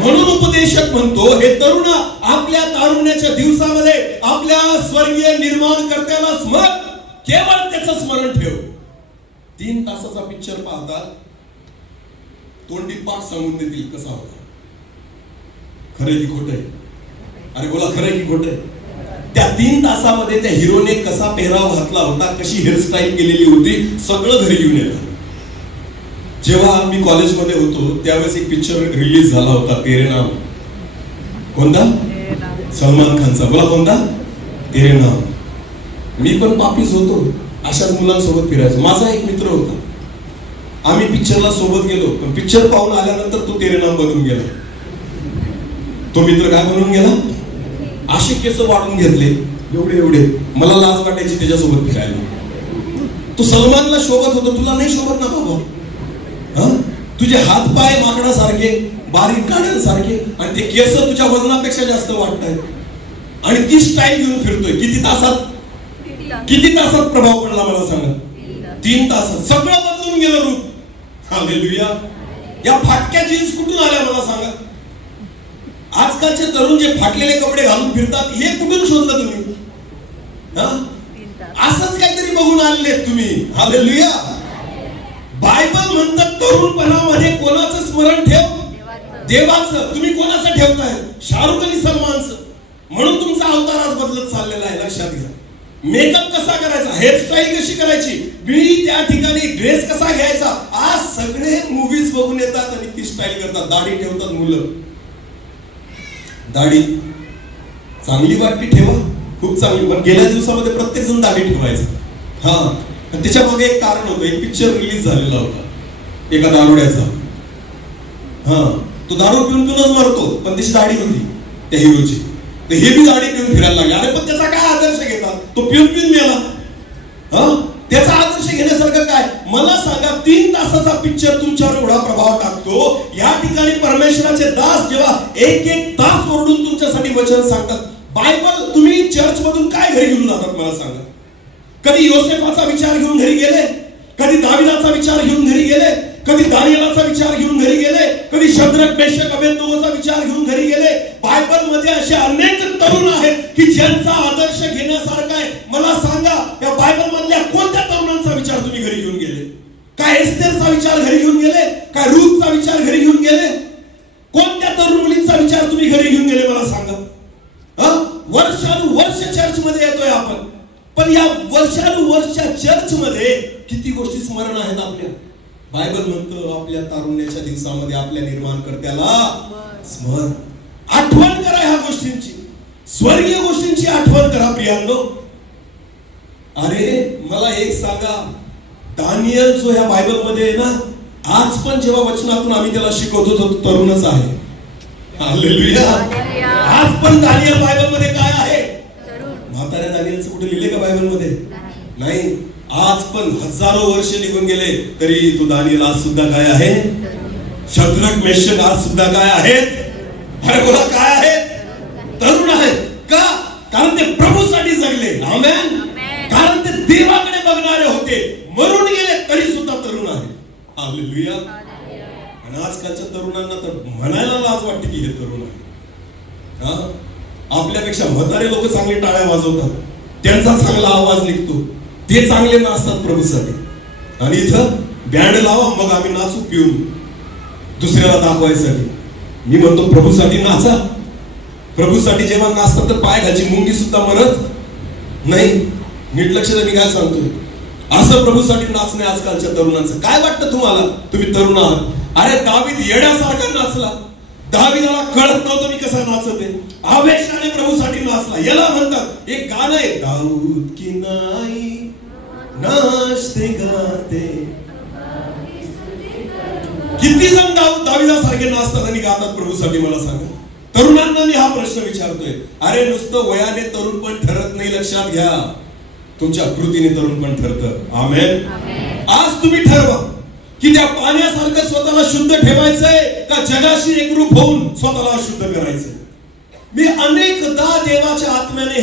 म्हणून उपदेशक म्हणतो, हे तरुणा, आपल्या तारुण्याच्या दिवसामध्ये आपल्या स्वर्गीय निर्माणकर्त्याला स्मरण, केवळ त्याचं स्मरण ठेव. 3 तासाचा पिक्चर पाहतात, तोंडी पाठ सांगून देतील कसा होता. खरं की खोटं आहे? अरे बोला, खरं की खोटं आहे? त्या 3 तासामध्ये त्या हिरोने कसा पेहराव घातला होता, कशी हेअरस्टाईल केलेली होती, सगळं घरी घेऊन येतं. जेव्हा मी कॉलेजमध्ये होतो त्यावेळेस एक पिक्चर रिलीज झाला होता, तेरे नाम. कोणता? सलमान खानचा. बोला, कोणता? तेरे नाम. मी पण पापीच होतो, अशाच मुलांसोबत फिरायचो. माझा एक मित्र होता, आम्ही पिक्चरला सोबत गेलो, पण पिक्चर पाहून आल्यानंतर तो तेरे नाम बनून गेला. तो मित्र काय बनून गेला? असे केस वाढून घेतले, एवढे. मला लाज वाटायची त्याच्यासोबत फिरायला. तो सलमानला शोभत होतो, तुला नाही शोभत ना बाबा? तुझे हात पाय माकडासारखे, बारीक काड्यांसारखे, आणि ते केस तुझ्या वजनापेक्षा जास्त वाटतायत, आणि ती स्टाईल घेऊन फिरतोय. किती तासात प्रभाव पडला मला सांगा? 3 तासात सगळं बदलून गेलं रूप. हालेलुया. या फाटक्या जीन्स कुठून आल्या मला सांगा? आजकालचे तरुण जे फाटलेले कपडे घालून फिरतात हे कुठून शोधलं तुम्ही? असंच काहीतरी बघून आलेले तुम्ही. हालेलुया. बायबल म्हणतात तरुणपणामध्ये कोणाचं स्मरण ठेव? देवाचं. तुम्ही कोणाचं ठेवताय? शाहरुख आणि सलमानचं. म्हणून तुमचा अवतार आज बदलत चाललेला आहे, लक्षात घ्या. मेकअप कसा करायचा, हेअरस्टाईल कशी करायची, मी त्या ठिकाणी ड्रेस कसा घ्यायचा, आज सगळे मूवीज बघून येतात आणि ती स्टाईल करतात. दाढी ठेवतात मुलं. दाढी चांगली वाटली ठेवा, खूप चांगली, पण गेल्या दिवसामध्ये प्रत्येक जण दाढी ठेवायचा. हा, त्याच्या मागे एक कारण होतं. एक पिक्चर रिलीज झालेला होता एका दारुड्याचा. हा, तो दारू पिऊन पिऊनच मरतो, पण त्याची दाढी होती त्या हिरोची. तर हे बी दाढी पिऊन फिरायला लागले. अरे पण त्याचा काय आदर्श घेतात? तो पिऊन पिऊन मेला. हा, त्याचा आदर्श घेण्यासारखं काय? मला सांगा, 3 तासाचा पिक्चर तुमच्यावर एवढा प्रभाव टाकतो. या ठिकाणी परमेश्वराचे दास जेव्हा एक तास ओरडून तुमच्यासाठी वचन सांगतात. बायबल तुम्ही चर्च मधून काय घरी घेऊन जातात मला सांगा? कधी योसेफाचा विचार घेऊन घरी गेले? कधी दाविदाचा विचार घेऊन घरी गेले? कधी दानियेलाचा विचार घेऊन घरी गेले? कधी शद्रक मेशक अबेदनोगोचा विचार घेऊन घरी गेले? बायबल मध्ये असे अनेक तरुण आहेत की ज्यांचा आदर्श घेण्यासारखा आहे. मला सांगा, या बायबल मधल्या कोणत्या तरुणांचा विचार तुम्ही घरी घेऊन गेले? काय एस्थेरचा विचार घरी घेऊन गेले? काय रूथचा विचार घरी घेऊन गेले? कोणत्या तरुण मुलींचा विचार तुम्ही घरी घेऊन गेले मला सांगा? वर्षानुवर्ष चर्च मध्ये येतोय आपण, पण या वर्षानुवर्ष चर्च मध्ये किती गोष्टी स्मरण आहेत आपल्या? बायबल म्हणतो आपल्या तारुण्याच्या दिवसामध्ये आपल्या निर्माणकर्त्याला स्मरण, आठवण करा ह्या गोष्टींची, स्वर्गीय गोष्टींची आठवण करा प्रियांनो. अरे मला एक सांगा, दानियल जो ह्या बायबल मध्ये आहे ना, आज पण जेव्हा वचनातून आम्ही त्याला शिकवतो तो तरुणच आहे. हालेलुया. आज पण दानियल बायबल मध्ये काय आहे? म्हाताऱ्या दानियलचं कुठे लिहिले का बायबल मध्ये? नाही. आज पण हजारो वर्ष निघून गेले तरी तो दानियल आज सुद्धा काय आहे? शद्रक मेशक आज सुद्धा काय आहेत? अरे बोला काय आहेत? तरुण आहेत. का? कारण ते प्रभूसाठी जगले. आमेन. कारण ते देवाकडे बघणारे होते. मरून गेले तरी सुद्धा तरुण आहेत. हालेलुया. आणि आजकालच्या तरुणांना तर म्हणायला लाज वाटते की हे तरुण आहे. आपल्यापेक्षा म्हातारे लोक चांगले टाळ्या वाजवतात, त्यांचा चांगला आवाज निघतो, ते चांगले नाचतात प्रभूसाठी. आणि इथं बँड लावा मग आम्ही नाचू पिऊन दुसऱ्याला दाखवायसाठी. मी म्हणतो प्रभूसाठी नाचा. प्रभूसाठी जेव्हा नाचतात तर पाय घालची मुंगी सुद्धा मरत नाही. नीट लक्ष द्या मी काय सांगतोय. असं प्रभूसाठी नाचणे आजकालच्या तरुणांचं. काय वाटतं तुम्हाला? तुम्ही तरुण आहात. अरे दावीद येड्यासारखा नाचला. दावीदाला कळत नव्हतं मी कसा नाचते. आवेशाने प्रभूसाठी नाचला. याला म्हणतात, एक गाणं आहे, दाऊद की नाई नाचते गाते. किती जण दावीदासारखे नाचतात आणि गातात प्रभूसाठी मला सांगा. तरुणांना मी हा प्रश्न विचारतोय. अरे नुसतं वयाने तरुण पण ठरत नाही, लक्षात घ्या. तुमच्या कृतीने तरुण पण ठरतं. आमेन. आज तुम्ही ठरवा की त्या पाण्यासारखं स्वतःला शुद्ध ठेवायचंय का जगाशी एकरूप होऊन स्वतःला शुद्ध करायचंय. मी अनेकदा देवाच्या आत्म्याने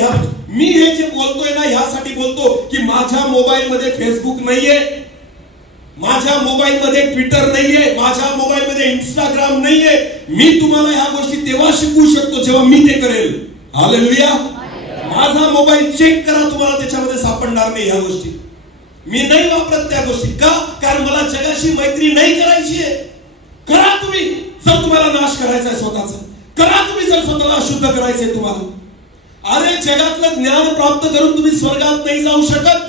मी हे जे बोलतोय ना ह्यासाठी बोलतो की माझ्या मोबाईल मध्ये फेसबुक नाहीये, माझ्या मोबाईल मध्ये ट्विटर नाहीये, माझ्या मोबाईल मध्ये इंस्टाग्राम नाहीये. मी तुम्हाला ह्या गोष्टी तेव्हा शिकवू शकतो जेव्हा मी ते करेल. हालेलुया. माझा मोबाईल चेक करा, तुम्हाला त्याच्यामध्ये सापडणार नाही ह्या गोष्टी. मी नाही वापरत त्या गोष्टी. का? कारण मला जगाशी मैत्री नाही करायची आहे. करा तुम्ही जर तुम्हाला नाश करायचा आहे स्वतःचा. करा तुम्ही जर स्वतःला शुद्ध करायचंय तुम्हाला. अरे जगातलं ज्ञान प्राप्त करून तुम्ही स्वर्गात नाही जाऊ शकत.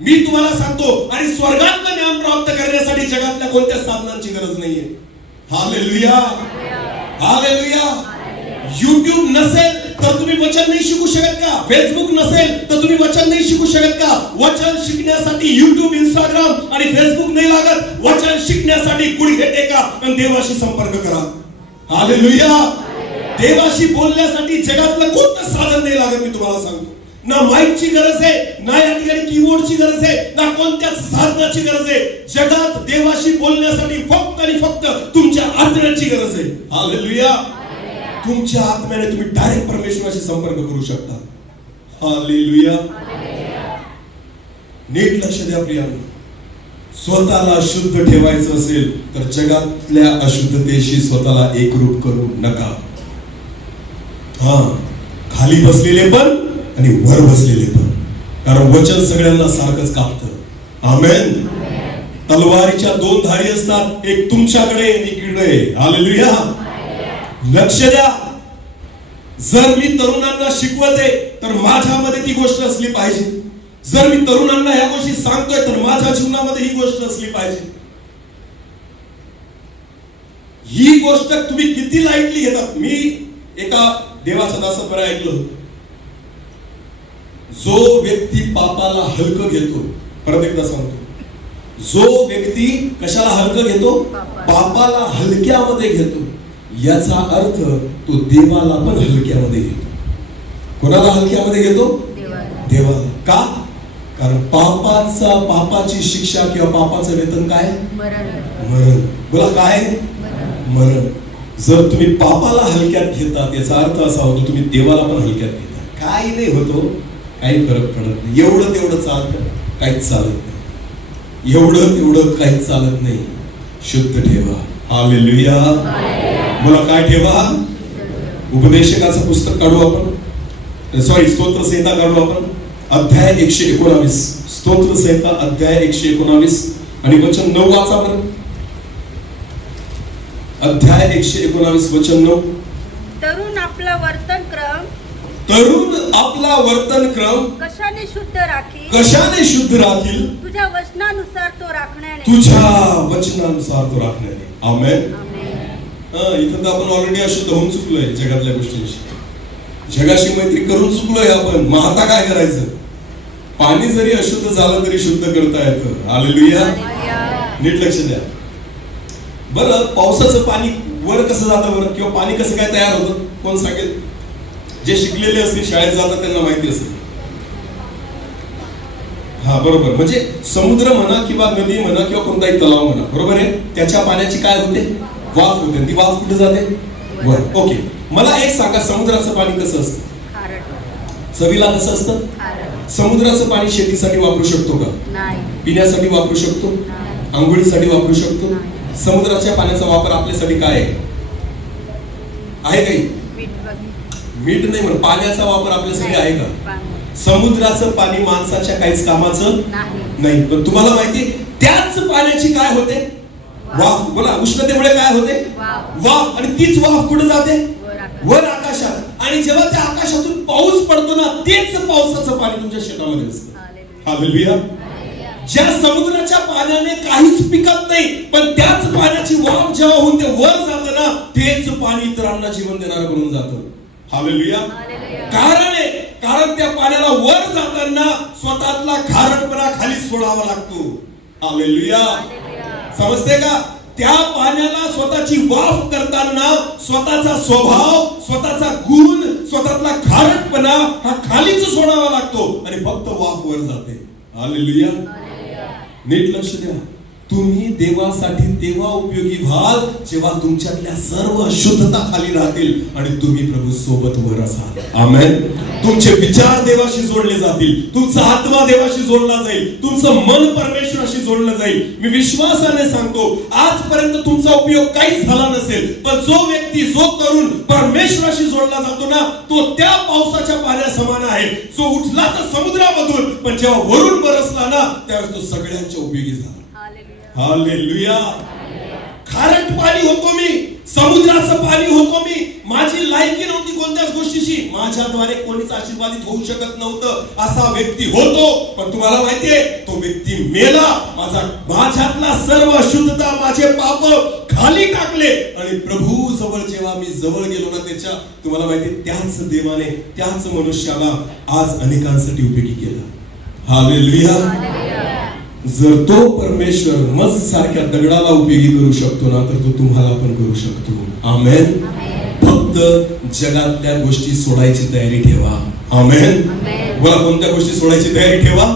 मी तुम्हाला सांगतो. आणि स्वर्गातलं ज्ञान प्राप्त करण्यासाठी जगातल्या कोणत्या साधनांची गरज नाहीये. हालेलुया. हालेलुया. युट्यूब नसेल तर तुम्ही वचन नाही शिकू शकत का? फेसबुक नसेल तर तुम्ही वचन नाही शिकू शकत का? वचन शिकण्यासाठी युट्यूब, इंस्टाग्राम आणि फेसबुक नाही लागत. वचन शिकण्यासाठी गुडघे टेका आणि देवाशी संपर्क करा. हालेलुया. देवाशी बोलण्यासाठी जगातलं कोणतं साधन नाही लागत. मी तुम्हाला सांगतो. ना माईकची गरज आहे, ना या ठिकाणी कीबोर्डची गरज आहे, ना कोणत्याच साधनाची गरज आहे. जगात देवाशी बोलण्यासाठी फक्त आणि फक्त तुमच्या आत्म्याची गरज आहे. हालेलुया. तुमच्या आत्म्याने तुम्ही डायरेक्ट परमेश्वराशी संपर्क करू शकता. हालेलुया. नीट लक्ष द्या प्रियांनो. स्वतःला शुद्ध ठेवायचं असेल तर जगातल्या अशुद्धतेशी स्वतःला एकरूप करू नका. खाली बसलेले पण आणि वर बसलेले पण, कारण वचन सगळ्यांना सारखंच कापतं. आमेन. तलवारीच्या दोन धारी असतात, एक तुमच्याकडे आणि इकडे. हालेलुया. लक्ष द्या. जर मी तरुणांना शिकवते तर माझ्यामध्ये ती गोष्ट असली पाहिजे. जर मी तरुणांना ह्या गोष्टी सांगतोय तर माझ्या जीवनामध्ये ही गोष्ट असली पाहिजे. ही गोष्ट तुम्ही किती लाईटली घेतात. मी एका देवाच्या दासाद्वारे ऐकलं, जो व्यक्ती पापाला हलकं घेतो, परत एकदा सांगतो, जो व्यक्ती कशाला हलकं घेतो, पापाला हलक्यामध्ये घेतो, याचा अर्थ तो देवाला पण हलक्यामध्ये घेतो. कोणाला हलक्यामध्ये घेतो? देवाला. का? कारण पापाची शिक्षा किंवा पापाचं वेतन काय? मरण. बोला काय? मरण. जर तुम्ही पापाला हलक्यात घेतात याचा अर्थ असा होतो तुम्ही देवाला पण हलक्यात घेता. काही नाही होतो, काही फरक पडत नाही. एवढं तेवढं चालतं, काहीच चालत नाही. एवढं तेवढं काहीच चालत नाही. शुद्ध ठेवा. हालेलुया. मला काय ठेवा? उपदेशकाचं पुस्तक काढू आपण, सॉरी स्तोत्र संहिता काढू आपण, अध्याय 119. स्तोत्र संहिता अध्याय 119 आणि वचन 9 वाचा बरं. अध्याय 119 वचन 9. तरुण आपला वर्तन क्रम कशाने शुद्ध राखील? तुझ्या वचनानुसार तो राखण्याने. आमेन. इथं तर आपण ऑलरेडी अशुद्ध होऊन चुकलोय जगातल्या गोष्टींशी. जगाशी मैत्री करून चुकलोय आपण. मग आता काय करायचं? पाणी जरी अशुद्ध झालं तरी शुद्ध करता येतं. हालेलुया. नीट लक्ष द्या बरं. पावसाचं पाणी वर कसं जातं बरं, किंवा पाणी कसं काय तयार होतं? कोण सांगेल? जे शिकलेले असतील, शाळेत जातात, त्यांना माहिती असेल. हा बरोबर. म्हणजे समुद्र म्हणा किंवा नदी म्हणा किंवा कोणताही तलाव म्हणा, बरोबर आहे, त्याच्या पाण्याची काय होते? वाफ होते. ती वाफ कुठे जाते? वर. ओके. मला एक सांगा, समुद्राचं पाणी कसं असतं? चवीला कसं असतं? समुद्राचं पाणी शेतीसाठी वापरू शकतो का? पिण्यासाठी वापरू शकतो? आंघोळीसाठी वापरू शकतो? समुद्राच्या पाण्याचा वापर आपल्यासाठी काय आहे काही? मीठ नाही म्हणून पाण्याचा वापर आपल्यासाठी आहे का? समुद्राचं पाणी माणसाच्या काहीच कामाचं नाही. पण तुम्हाला माहिती त्याच पाण्याची काय होते? वाफ. बोला. उष्णतेमुळे काय होते? वाफ. आणि तीच वाफ कुठे जाते? वर आकाशात. आणि जेव्हा त्या आकाशातून पाऊस पडतो ना, तेच पावसाचं पाणी तुमच्या शेतामध्ये असतं. हालेलुया. ज्या समुद्राच्या पाण्याने काहीच पिकत नाही, पण त्याच पाण्याची वाफ जेव्हा होऊन ते वर जातं ना, तेच पाणी इतरांना जीवन देणारं बनून जातं. हालेलुया. कारण त्या पाण्याला वर जाताना स्वतःतला खारटपणा खाली सोडावा लागतो. हालेलुया. समजते का? त्या पाण्याला स्वतःची वाफ करताना स्वतःचा स्वभाव, स्वतःचा गुण, स्वतःतला खारटपणा हा खालीच सोडावा लागतो आणि फक्त वाफ वर जाते. हालेलुया. नीट लक्ष द्या. तुम्ही देवासाठी तेव्हा उपयोगी व्हाल जेव्हा तुमच्यातल्या सर्व अशुद्धता खाली राहतील आणि तुम्ही प्रभू सोबत वर असाल. आमेन. तुमचे विचार देवाशी जोडले जातील, तुमचा आत्मा देवाशी जोडला जाईल, तुमचं मन परमेश्वराशी जोडलं जाईल. मी विश्वासाने सांगतो, आजपर्यंत तुमचा उपयोग काहीच झाला नसेल, पण जो व्यक्ती, जो तरुण परमेश्वराशी जोडला जातो ना, तो त्या पावसाच्या पाण्या समान आहे, जो उठला तर समुद्रामधून, पण जेव्हा वरून बरसला ना, त्यावेळेस तो सगळ्यांच्या उपयोगी झाला. हालेलुया. खारट पाणी होतो मी, समुद्राचं पाणी होतो मी. माझी लायकी नव्हती कोणत्याच गोष्टीची, माझ्याद्वारे कोणीच आशीर्वादित होऊ शकत नव्हतं असा व्यक्ती होतो. पण तुम्हाला माहितीये, तो व्यक्ती मेला. माझ्यातला सर्व अशुद्धता, माझे पाप खाली टाकले आणि प्रभू जवळ जेव्हा मी जवळ गेलो ना, त्याच्या तुम्हाला माहिती त्याच देवाने, त्याच मनुष्याला आज अनेकांसाठी उपयोगी केला. हालेलुया. जर तो परमेश्वर मज सारख्या दगडाला उपयोगी करू शकतो ना, तर तो तुम्हाला पण करू शकतो. आमेन. फक्त जगातल्या गोष्टी सोडायची तयारी ठेवा. आमेन. बोला. कोणत्या गोष्टी सोडायची तयारी ठेवा?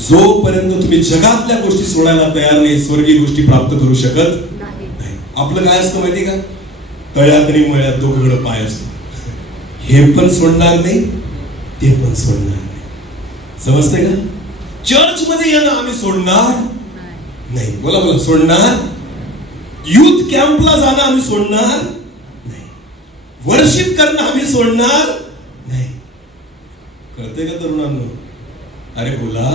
जोपर्यंत तुम्ही जगातल्या गोष्टी सोडायला तयार नाही, स्वर्गीय गोष्टी प्राप्त करू शकत नाही. आपलं काय असतं माहिती का? तळ्यात आणि मळ्यात दोघंकडे पाय असतो. हे पण सोडणार नाही, ते पण सोडणार नाही. समजते का? चर्च मध्ये येणं आम्ही सोडणार नाही. बोला बोला, सोडणार. युथ कॅम्पला जाणं आम्ही सोडणार नाही. वर्शिप करणं आम्ही सोडणार नाही. कळतंय का तरुणांनो? अरे बोला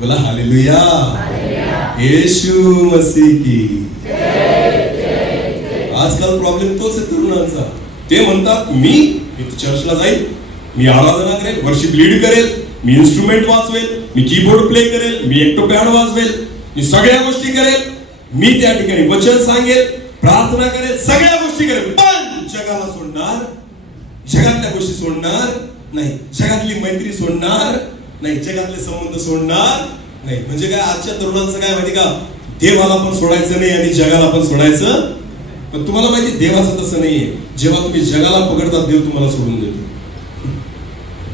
बोला, हालेलुया, येशू मसीह की. आजकाल प्रॉब्लेम तोच आहे तरुणांचा. ते म्हणतात मी चर्चला जाईल, मी आराधना करेल, वर्शिप लीड करेल, मी इन्स्ट्रुमेंट वाजवेल, मी कीबोर्ड प्ले करेल, मी एकटो पियानो वाजवेल, मी सगळ्या गोष्टी करेल, मी त्या ठिकाणी वचन सांगेल, प्रार्थना करेल, सगळ्या गोष्टी करेल, पण जगाला सोडणार, जगातल्या गोष्टी सोडणार नाही, जगातली मैत्री सोडणार नाही, जगातले संबंध सोडणार नाही. म्हणजे काय, आजच्या तरुणांचं काय माहिती का, देवाला पण सोडायचं नाही आणि जगाला पण सोडायचं. पण तुम्हाला माहिती देवाचं तसं नाहीये. जेव्हा तुम्ही जगाला पकडतात, देव तुम्हाला सोडून देतो.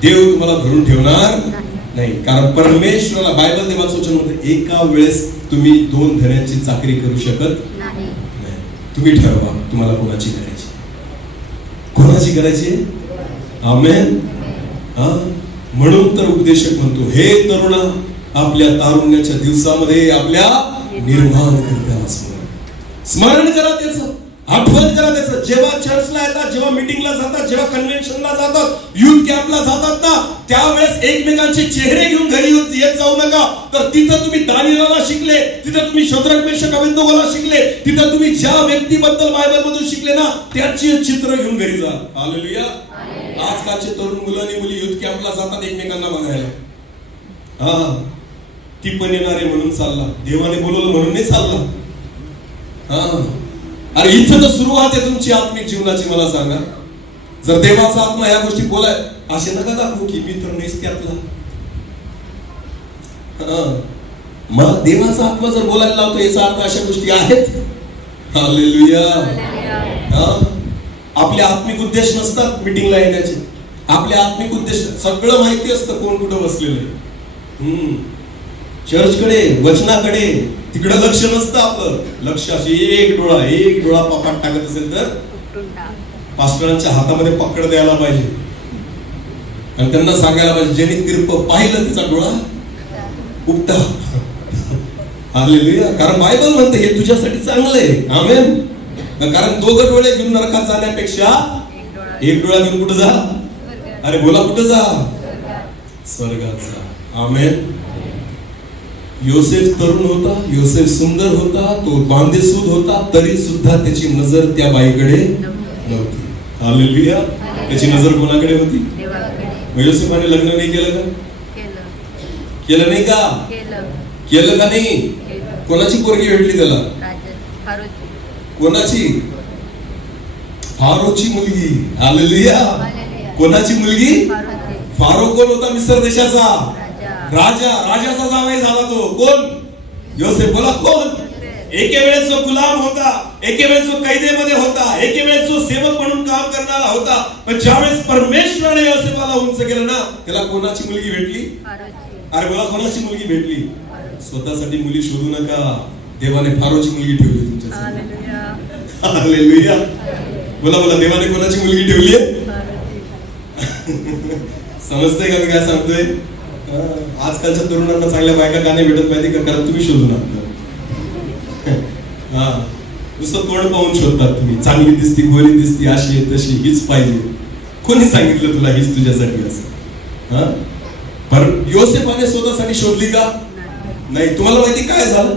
देव तुम्हाला धरून ठेवणार नाही. कारण परमेश्वराला, बायबल देवाचं वचन म्हणते, एका वेळेस तुम्ही 2 धन्यांची चाकरी करू शकत नाही. तुम्ही ठरवा तुम्हाला कोणाची करायची, कोणाची करायची. आमेन. म्हणून तर उपदेशक म्हणतो, हे तरुणा, आपल्या तारुण्याच्या दिवसामध्ये आपल्या निर्माणकर्त्याला स्मरण करा, त्याचं आठवण करा त्याचं. जेव्हा चर्चला येतात, जेव्हा मीटिंगला जातात, जेव्हा कन्व्हेन्शनला जातात, युथ कॅम्पला जातात ना, त्यावेळेस एकमेकांचे चेहरे घेऊन घरी येत जाऊ नका. तर तिथं तुम्ही दानिएलला शिकले, तिथं तुम्ही शद्रक मेशक अबेदनगोला शिकले, तिथं तुम्ही ज्या व्यक्तीबद्दल बायबल मधून शिकले ना, त्याची चित्र घेऊन घरी जा. हालेलुया. आजकालचे तरुण मुलं आणि मुली युथ कॅम्पला जातात एकमेकांना बघायला. ती पण येणार आहे म्हणून चालला, देवाने बोलवलं म्हणून नाही चालला. अरे इथं तर सुरुवात आहे तुमची आत्मिक जीवनाची. मला सांगा, जर देवाचा आत्मा या गोष्टी बोलाय, असे नका दाखवू की मी तर नाहीच त्यातला. मला देवाचा आत्मा जर बोलायला लावतो, याचा अर्थ अशा गोष्टी आहेत. हालेलुया. आपले आत्मिक उद्देश नसतात मीटिंगला येण्याचे. आपले आत्मिक उद्देश सगळं माहिती असतं, कोण कुठं बसलेलं आहे. चर्चकडे, वचनाकडे, तिकडे लक्ष नसतं आपलं. लक्ष असे एक डोळा पापात टाकत असेल तर पास्टरांच्या हातामध्ये पकड द्यायला पाहिजे आणि त्यांना सांगायला पाहिजे, ज्यांनी तिरप पाहिलं त्याचा डोळा उपटा. हालेलुया. कारण बायबल म्हणते हे तुझ्यासाठी चांगलं आहे. आमेन. कारण 2 डोळे घेऊन नरकात जाण्यापेक्षा एक डोळा घेऊन कुठं जा. अरे बोला, कुठं जा. स्वर्गात जा. आमेन. योसेफ तरुण होता, योसेफ सुंदर होता, तो बांधेसूद होता, तरी सुद्धा त्याची नजर त्या बाईकडे नव्हती. हालेलुया. त्याची नजर कोणाकडे होती? योसेफाने लग्न नाही केलं का? केलं नाही का? केलं का नाही? कोणाची पोरगी भेटली त्याला? कोणाची? फारोची मुलगी. हालेलुया. कोणाची मुलगी? फारो कोण होता? मिस्र देशाचा राजा. राजाचा जावई झाला तो. कोण? योसेफ. बोला, कोण? एके वेळेस जो गुलाम होता, एके वेळेस जो कैदेमध्ये होता, एके वेळेस जो सेवक म्हणून काम करणारा होता, पण ज्यावेळेस परमेश्वराने योसेफाला उंच केलं ना, त्याला कोणाची मुलगी भेटली? अरे बोला, कोणाची मुलगी भेटली? स्वतःसाठी मुली शोधू नका, देवाने फारोची मुलगी ठेवली तुमच्यासाठी. हालेलुया. बोला बोला, देवाने कोणाची मुलगी ठेवली आहे? समजतंय का मी काय सांगतोय? आजकालच्या तरुणांना चांगल्या बायका का नाही भेटत माहिती का? कारण तुम्ही शोधून आणता. नुसतं तोंड पाहून शोधतात तुम्ही. चांगली दिसती, गोरी दिसती, अशी आहे तशी, हीच पाहिजे. कोणी सांगितलं तुला हीच तुझ्यासाठी असं? पण योसेफाने स्वतःसाठी शोधली का? नाही. तुम्हाला माहिती काय झालं?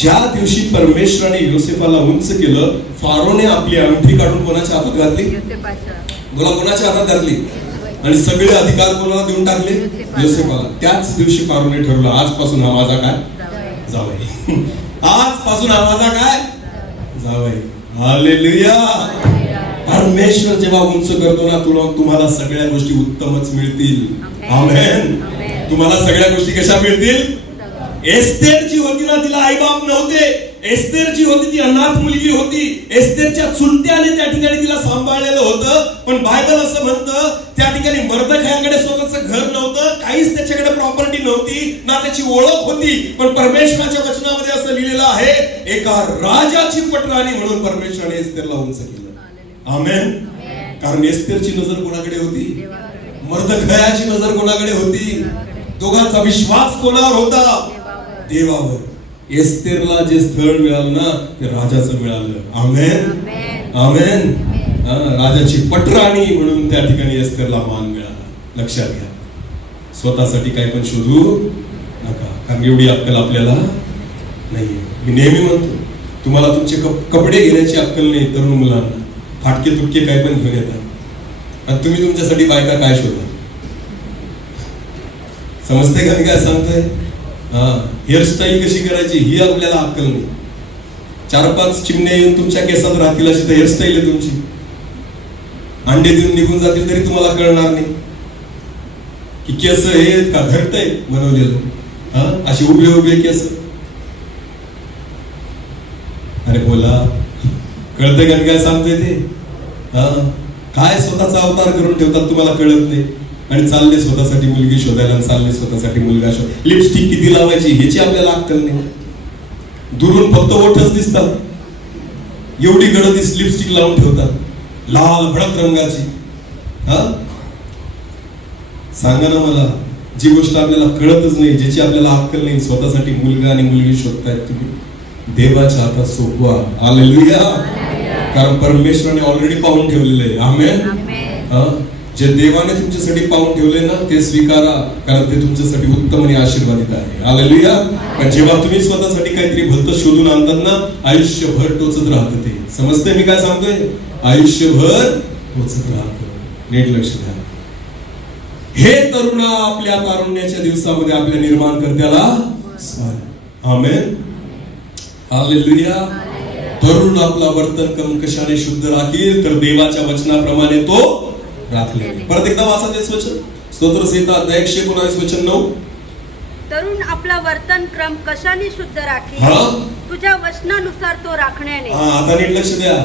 ज्या दिवशी परमेश्वराने योसेफाला उंच केलं, फारोने आपली अंगठी काढून कोणाच्या हातात घातली? बोला, कोणाच्या हातात घातली? आणि सगळे अधिकार कोणाला देऊन टाकले? योसेफाला. त्याच दिवशी फारोने ठरवलं, आजपासून हा माझा काय? जावई. आजपासून हा माझा काय? जावई. हालेलुया. परमेश्वर जेव्हा उंच करतो ना, तुम्हाला सगळ्या गोष्टी उत्तमच मिळतील. आमेन. तुम्हाला सगळ्या गोष्टी कशा मिळतील? एस्तेर जी होती ना, तिला आई बाप नव्हते. एस्तेर जी होती ती अनाथ मुलगी होती. एस्तेरच्या चुलत्याने त्या ठिकाणी तिला सांभाळलेलं होतं. पण बायबल असं म्हणतं, त्या ठिकाणी मर्दखायाकडे स्वतःचं घर नव्हतं, काहीच त्याच्याकडे प्रॉपर्टी नव्हती, ना त्याची ओळख होती. पण परमेश्वराच्या वचनामध्ये असं लिहिलेलं आहे, एका राजाची पटराणी म्हणून परमेश्वराने एस्तेरला उंच केलं. आमेन. कारण एस्तेरची नजर कोणाकडे होती? मर्दखायाची नजर कोणाकडे होती? दोघांचा विश्वास कोणावर होता? देवावर. एस्तेरला जे स्थळ मिळालं ना ते राजाचं मिळालं. आमेन आमेन. राजाची पटराणी म्हणून त्या ठिकाणी एस्तेरला मान मिळाला. लक्षात घ्या, स्वतःसाठी काही पण शोधू नका, कारण एवढी अक्कल आपल्याला नाहीये. मी नेहमी म्हणतो, तुम्हाला तुमचे कपडे घेण्याची अक्कल नाही. तरुण मुलांना फाटके तुटके काय पण घेऊन येतात आणि तुम्ही तुमच्यासाठी बायका काय शोधा? समजते का मी काय सांगतोय? हेअरस्टाईल कशी करायची ही आपल्याला अक्कल नाही. 4-5 चिमण्या येऊन तुमच्या केसात राहतील अशी तर हेअरस्टाईल आहे तुमची. अंडे देऊन निघून जातील तरी तुम्हाला कळणार नाही की केस हे का घरतय बनवलेलं. अशी उभे उभे केस. अरे बोला, कळतंय का काय सांगतोय ते? काय स्वतःचा अवतार करून ठेवतात तुम्हाला कळत नाही आणि चालले स्वतःसाठी मुलगी शोधायला आणि चालले स्वतःसाठी मुलगा शोध. लिपस्टिक किती लावायची ह्याची आपल्याला अक्कल नाही. दुरून फक्त ओठच दिसतात, एवढी गडद लिपस्टिक लावून ठेवतात लाल भडक रंगाची. सांगा ना मला, जी गोष्ट आपल्याला कळतच नाही, ज्याची आपल्याला अक्कल नाही, स्वतःसाठी मुलगा आणि मुलगी शोधतायत तुम्ही, देवाच्या हातात सोपवा. हालेलुया. कारण परमेश्वराने ऑलरेडी पाहून ठेवलेलं आहे. आमेन. जे देवाने तुमच्यासाठी पाहून ठेवले ना ते स्वीकारा, कारण ते तुमच्यासाठी उत्तम आणि आशीर्वादित आहे. हालेलुया. पण जेव्हा तुम्ही स्वतःसाठी काहीतरी भलतं शोधून आणतात ना, आयुष्यभर टोचत राहतं ते. समजते मी काय सांगतोय? आयुष्यभर टोचत राहतं. नीट लक्ष द्या. हे तरुणा, आपल्या तारुण्याच्या दिवसामध्ये आपल्या निर्माणकर्त्याला आमेन. हालेलुया. तरुण आपला वर्तन कशाने शुद्ध राखील, तर देवाच्या वचनाप्रमाणे तो राखले. परत एकदा वाचा तेच वचन. स्तोत्र संहिता अध्याय 119 वचन 9. तरुण आपला वर्तन क्रम कशाने शुद्ध राखील, तुझ्या वचनानुसार तो राखण्याने. आता नीट लक्ष द्या.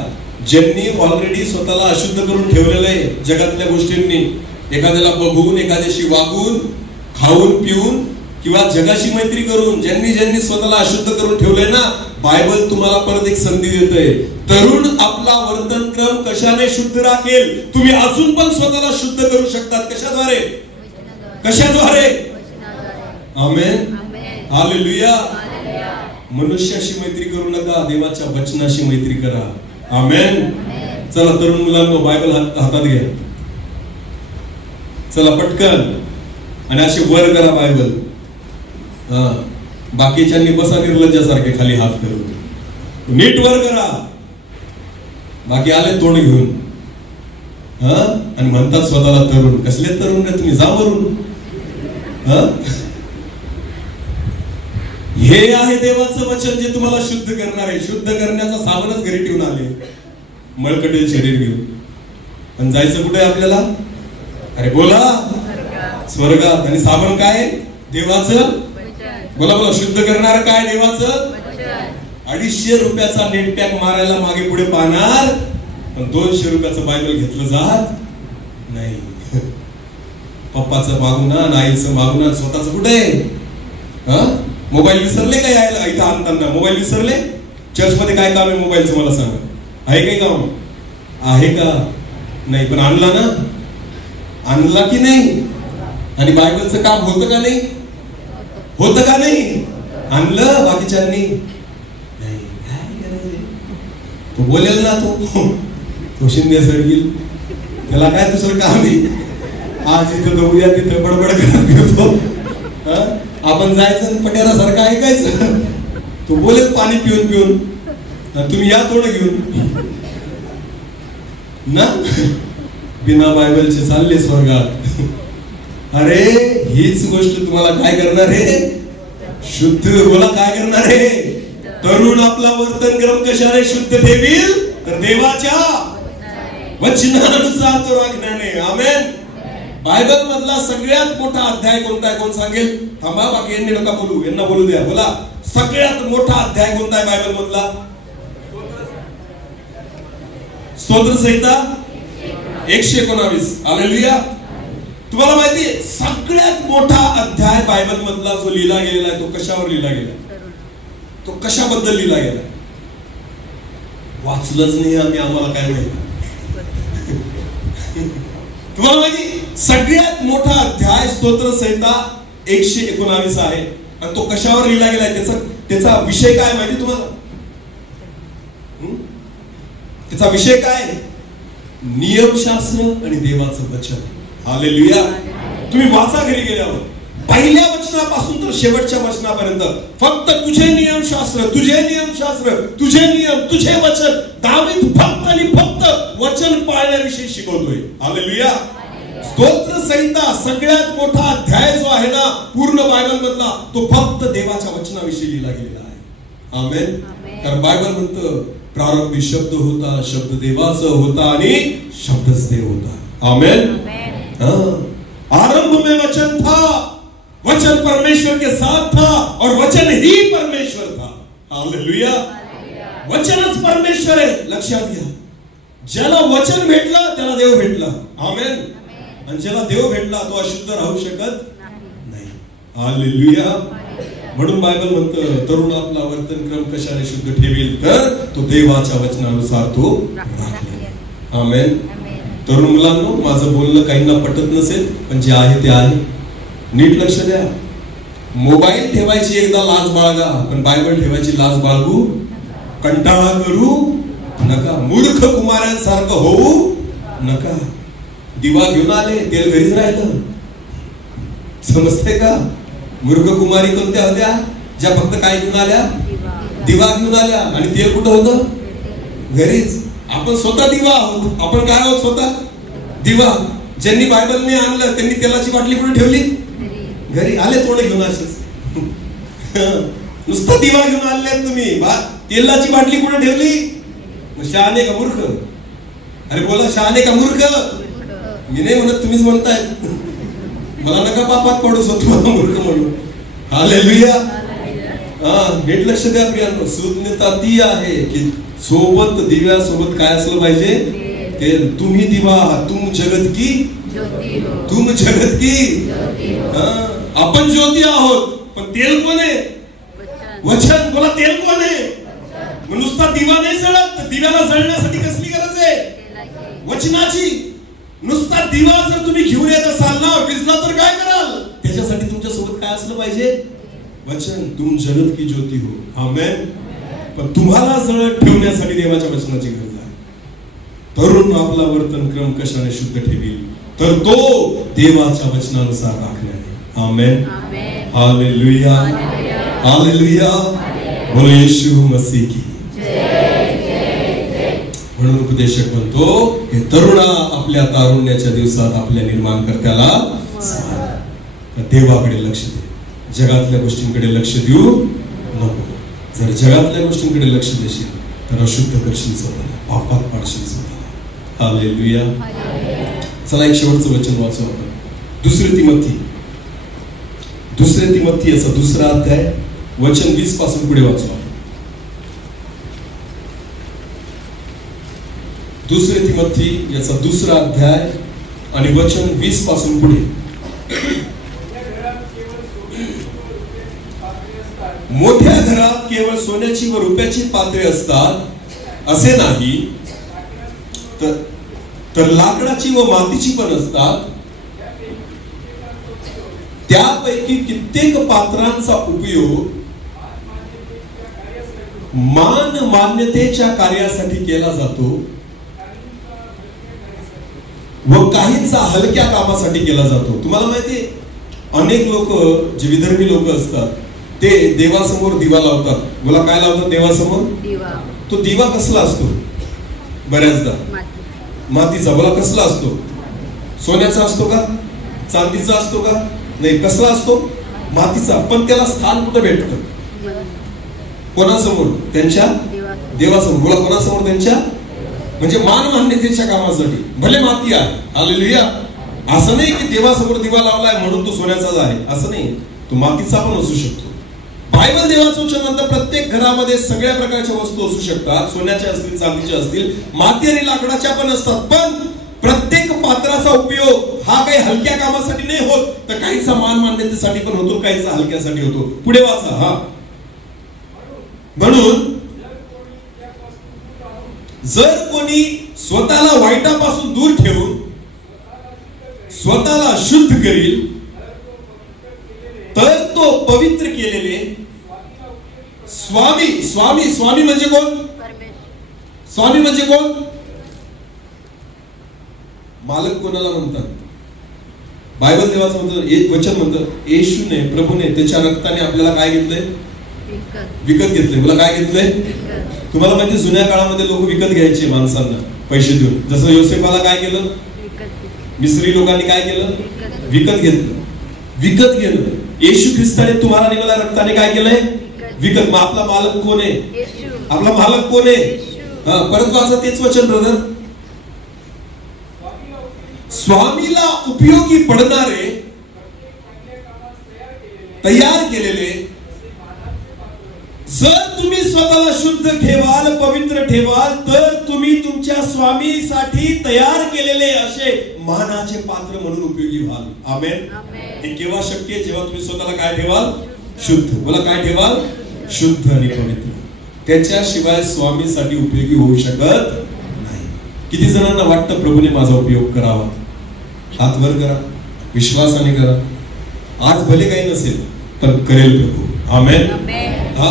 ज्यांनी ऑलरेडी स्वतःला अशुद्ध करून ठेवलेलं आहे जगातल्या गोष्टींनी, एखाद्याला बघून, एखाद्याशी वागून, खाऊन पिऊन किंवा जगाशी मैत्री करून, ज्यांनी स्वतःला अशुद्ध करून ठेवलंय ना, बायबल तुम्हाला परत एक संधी देतोय. तरुण आपला वर्तन क्रम कशाने शुद्ध राखेल. तुम्ही अजून पण स्वतःला शुद्ध करू शकतात. कशाद्वारे? कशाद्वारे? आमेन. हालेलुया. मनुष्याशी मैत्री करू नका, देवाच्या वचनाशी मैत्री करा. आमेन. चला तरुण मुलांनो, बायबल हातात घ्या. चला पटकन आणि असे वर करा बायबल. बाकीच्यांनी बसा निर्लज्जासारखे खाली हात करून. नीट वर करा. बाकी आले तोंड घेऊन आणि म्हणतात स्वतःला तरुण. कसले तरुण रे तुम्ही, जा वरून. हे आहे देवाचं वचन जे तुम्हाला शुद्ध करणार आहे. शुद्ध करण्याचा साबणच घरी ठेवून आले, मळकटेल शरीर घेऊन. पण जायचं कुठे आपल्याला? अरे बोला, स्वर्गात. आणि साबण काय? देवाचं. बोला बोला, शुद्ध करणार काय? देवाचं. 250 रुपयाचा नेट पॅक मारायला मागे पुढे पाहणार, पण 200 रुपयाचं बायबल घेतलं जात नाही. पप्पाचं मागून ना, आईचं मागून ना, स्वतःच कुठे? मोबाईल विसरले का यायला इथं आणताना? मोबाईल विसरले? चर्च मध्ये काय काम आहे मोबाईलचं मला सांगा. आहे काही काम? आहे का? नाही. पण आणला ना? आणला की नाही? आणि बायबलचं काम होतं का नाही? होतं का नाही? आणलं बाकीच्यांनी नाही. तो बोलेल ना, तो शिंदे सडतील. त्याला काय दुसरं काम आहे? आज इथं तर उद्या तिथं बडबड करत होतो. आपण जायचं पट्याला सारखं ऐकायचं. तो बोलेल पाणी पिऊन पिऊन, तुम्ही या थोडं घेऊन ना. बिना बायबलचे चालले स्वर्गात. अरे हीच गोष्ट तुम्हाला काय करणार आहे? शुद्ध. बोला, काय करणार आहे? तरुण आपला वर्तन क्रम कशाने शुद्ध ठेवील, तर देवाच्या वचनानुसार तो राखण्याने. आमेन. बायबल मधला सगळ्यात मोठा अध्याय कोणता आहे? कोण सांगेल? थांबा, बाकी यांनी नका बोलू, यांना बोलू द्या. बोला, सगळ्यात मोठा अध्याय कोणता आहे बायबल मधला? स्तोत्र संहिता 119. हालेलुया. तुम्हाला माहिती आहे सगळ्यात मोठा अध्याय बायबल मधला जो लिहिला गेलेला आहे तो कशावर लिहिला गेला? तो कशाबद्दल लिहिला गेला? वाचलंच नाही आम्ही, आम्हाला काय माहिती. तुम्हाला माहिती सगळ्यात मोठा अध्याय स्तोत्र संहिता 119 आहे. आणि तो कशावर लिहिला गेलाय, त्याचा विषय काय माहिती तुम्हाला? त्याचा विषय काय? नियमशास्त्र आणि देवाचं वचन. हालेलुया. तुम्ही वाचा घरी गेल्यावर पहिल्या वचनापासून तर शेवटच्या वचनापर्यंत फक्त तुझे नियमशास्त्र, तुझे नियमशास्त्र, तुझे नियम, तुझे वचन. दावीद फक्त आणि फक्त वचन पाळण्याविषयी शिकवतोय. हालेलुया. स्तोत्र संहिता सगळ्यात मोठा अध्याय जो आहे ना पूर्ण बायबल मधला, तो फक्त देवाच्या वचनाविषयी लिहिला गेलेला आहे. आमेन. कारण बायबल म्हणतं प्रारंभी शब्द होता, शब्द देवाचा होता आणि शब्दच देव होता. आमेन. आरंभ में वचन था, वचन परमेश्वर के साथ था और वचन ही परमेश्वर था. हालेलुया. वचनच परमेश्वर आहे. लक्षात घ्या, ज्याला वचन भेटलं त्याला देव भेटला. आमेन. आणि ज्याला देव भेटला तो अशुद्ध राहू शकत नाही. हालेलुया. म्हणून बायबल म्हणतं तरुण आपला वर्तन क्रम कशाने शुद्ध ठेवेल, तर तो देवाच्या वचनानुसार तो राखेल. आमेन. तरुण मुलांनो, माझं बोलणं काहींना पटत नसेल, पण जे आहे ते आहे. नीट लक्ष द्या. मोबाईल ठेवायची एकदा लाज बाळगा, पण बायबल ठेवायची लाज बाळगू कंटाळा करू नका. मूर्ख कुमारांसारखं होऊ नका. दिवा घेऊन आले, तेल घरीच राहिलं. समजते का? मूर्ख कुमारी कोणत्या होत्या? ज्या फक्त काय घेऊन आल्या? दिवा घेऊन आल्या. आणि तेल कुठं होतं? घरीच. आपण स्वतः दिवा आहोत. आपण काय आहोत? स्वतः दिवा. ज्यांनी बायबलने आणलं त्यांनी तेलाची बाटली कुठे ठेवली? घरी. आले तोंड घेऊन असेच. नुसतं दिवा घेऊन आले तुम्ही, तेलाची बाटली कुठे ठेवली? शहाणे का मूर्ख? अरे बोला, शहाणे का मूर्ख? मी नाही म्हणत, तुम्हीच म्हणताय. मला नका पापात पडू स्वतः मूर्ख म्हणून. हालेलुया. नीट लक्ष द्या प्रियांनो. सुज्ञता ती आहे की सोबत दिव्यासोबत काय असलं पाहिजे? तेल. तुम्ही दिवा, तुम जगत की ज्योती हो. तुम जगत की ज्योती हो. आपण ज्योती आहोत, पण तेल कोण आहे? वचन. बोला, तेल कोण आहे? नुसता दिवा नाही जळत. दिव्याला जळण्यासाठी कसली गरज आहे? वचनाची. नुसता दिवा जर तुम्ही घेऊन येत असाल ना, विजला तर काय कराल? त्याच्यासाठी तुमच्या सोबत काय असलं पाहिजे? वचन. तुम जगत की ज्योती हो. आमेन. पण तुम्हाला जळत ठेवण्यासाठी देवाच्या वचनाची गरज आहे. तरुण आपला वर्तन क्रम कशाने शुद्ध ठेवील, तर तो देवाच्या वचनानुसार राखण्याने. आमेन. हालेलुया. हालेलुया. बोलो येशू मसीह की. म्हणून उपदेशक म्हणतो, हे तरुणा आपल्या तारुण्याच्या दिवसात आपल्या निर्माणकर्त्याला देवाकडे लक्ष दे. जगातल्या गोष्टींकडे लक्ष देऊ नको. जर जगातल्या गोष्टींकडे लक्ष देशील तर अशुद्ध करशील स्वतःला, पापात पाडशील स्वतःला. हालेलुया. चला एक शेवटचं वचन वाचू आपण. दुसरे तिमोथी याचा 2रा अध्याय वचन 20 पासून पुढे वाचू. दुसरे तिमोथी याचा 2रा अध्याय आणि वचन 20 पासून पुढे. मोठ्या घरात केवळ सोन्याची व रुपयाची पात्रे असतात असे नाही, तर लाकडाची व मातीची पण असतात. त्यापैकी कित्येक पात्रांचा उपयोग मान्यतेच्या कार्यासाठी केला जातो व काहींचा हलक्या कामासाठी केला जातो. तुम्हाला माहितीये, अनेक लोक जे विधर्मी लोक असतात ते देवासमोर दिवा लावतात. बोला, काय लावतात देवासमोर? दिवा. तो दिवा कसला असतो? बऱ्याचदा मातीचा. बोला, कसला असतो? सोन्याचा असतो का? चांदीचा असतो का? नाही. कसला असतो? मातीचा. पण त्याला स्थान कुठं भेटतं? कोणासमोर? त्यांच्या देवासमोर. बोला, कोणासमोर? त्यांच्या, म्हणजे मान्यतेच्या कामासाठी. भले माती आहे. हालेलुया. असं नाही की देवासमोर दिवा लावलाय म्हणून तो सोन्याचाच आहे, असं नाही. तो मातीचा पण असू शकतो. बायबल देवाचं वचन म्हणतं प्रत्येक घरामध्ये सगळ्या प्रकारच्या वस्तू असू शकतात. सोन्याच्या असतील, चांदीच्या असतील, माती आणि लाकडाच्या पण असतात. पण प्रत्येक पात्राचा उपयोग हा काही हलक्या कामासाठी नाही होत, तर काहीचा मान्यतेसाठी पण होतो, काहीचा हलक्यासाठी होतो. पुढे वाचा. हा. म्हणून जर कोणी स्वतःला वाईटापासून दूर ठेवून स्वतःला शुद्ध करील, पवित्र केलेले स्वामी. स्वामी स्वामी म्हणजे कोण? स्वामी म्हणजे कोण? मालक कोणाला म्हणतात? बायबल देवाचं म्हणतं, एक वचन म्हणतं, येशूने प्रभूने त्याच्या रक्ताने आपल्याला काय घेतलंय? विकत घेतलंय. मला काय घेतलंय? तुम्हाला माहिती जुन्या काळामध्ये लोक विकत घ्यायचे माणसांना पैसे देऊन. जसं योसेफाला काय केलं? मिस्री लोकांनी काय केलं? विकत घेतलं. विकत गेलं. येशू ख्रिस्ताने तुम्हाला निघाल्या रक्ताने काय केलंय? विकत. मग आपला मालक कोण आहे? आपला मालक कोण आहे? परत वाचा तेच वचन ब्रदर. स्वामीला उपयोगी पडणारे तयार केलेले, जर तुम्ही स्वतःला शुद्ध ठेवाल, पवित्र ठेवाल, तर तुम्ही तुमच्या स्वामीसाठी तयार केलेले असे मानाचे पात्र म्हणून उपयोगी व्हाल. आमेन. हे केव्हा शक्य आहे? जेव्हा तुम्ही स्वतःला काय ठेवाल? शुद्ध. बोला काय ठेवाल? शुद्ध आणि पवित्र. त्याच्याशिवाय स्वामीसाठी उपयोगी होऊ शकत नाही. किती जणांना वाटतं प्रभूने माझा उपयोग करावा? हात वर करा, विश्वासाने करा. आज भले काही नसेल तर करेल प्रभू. आमेन. हा,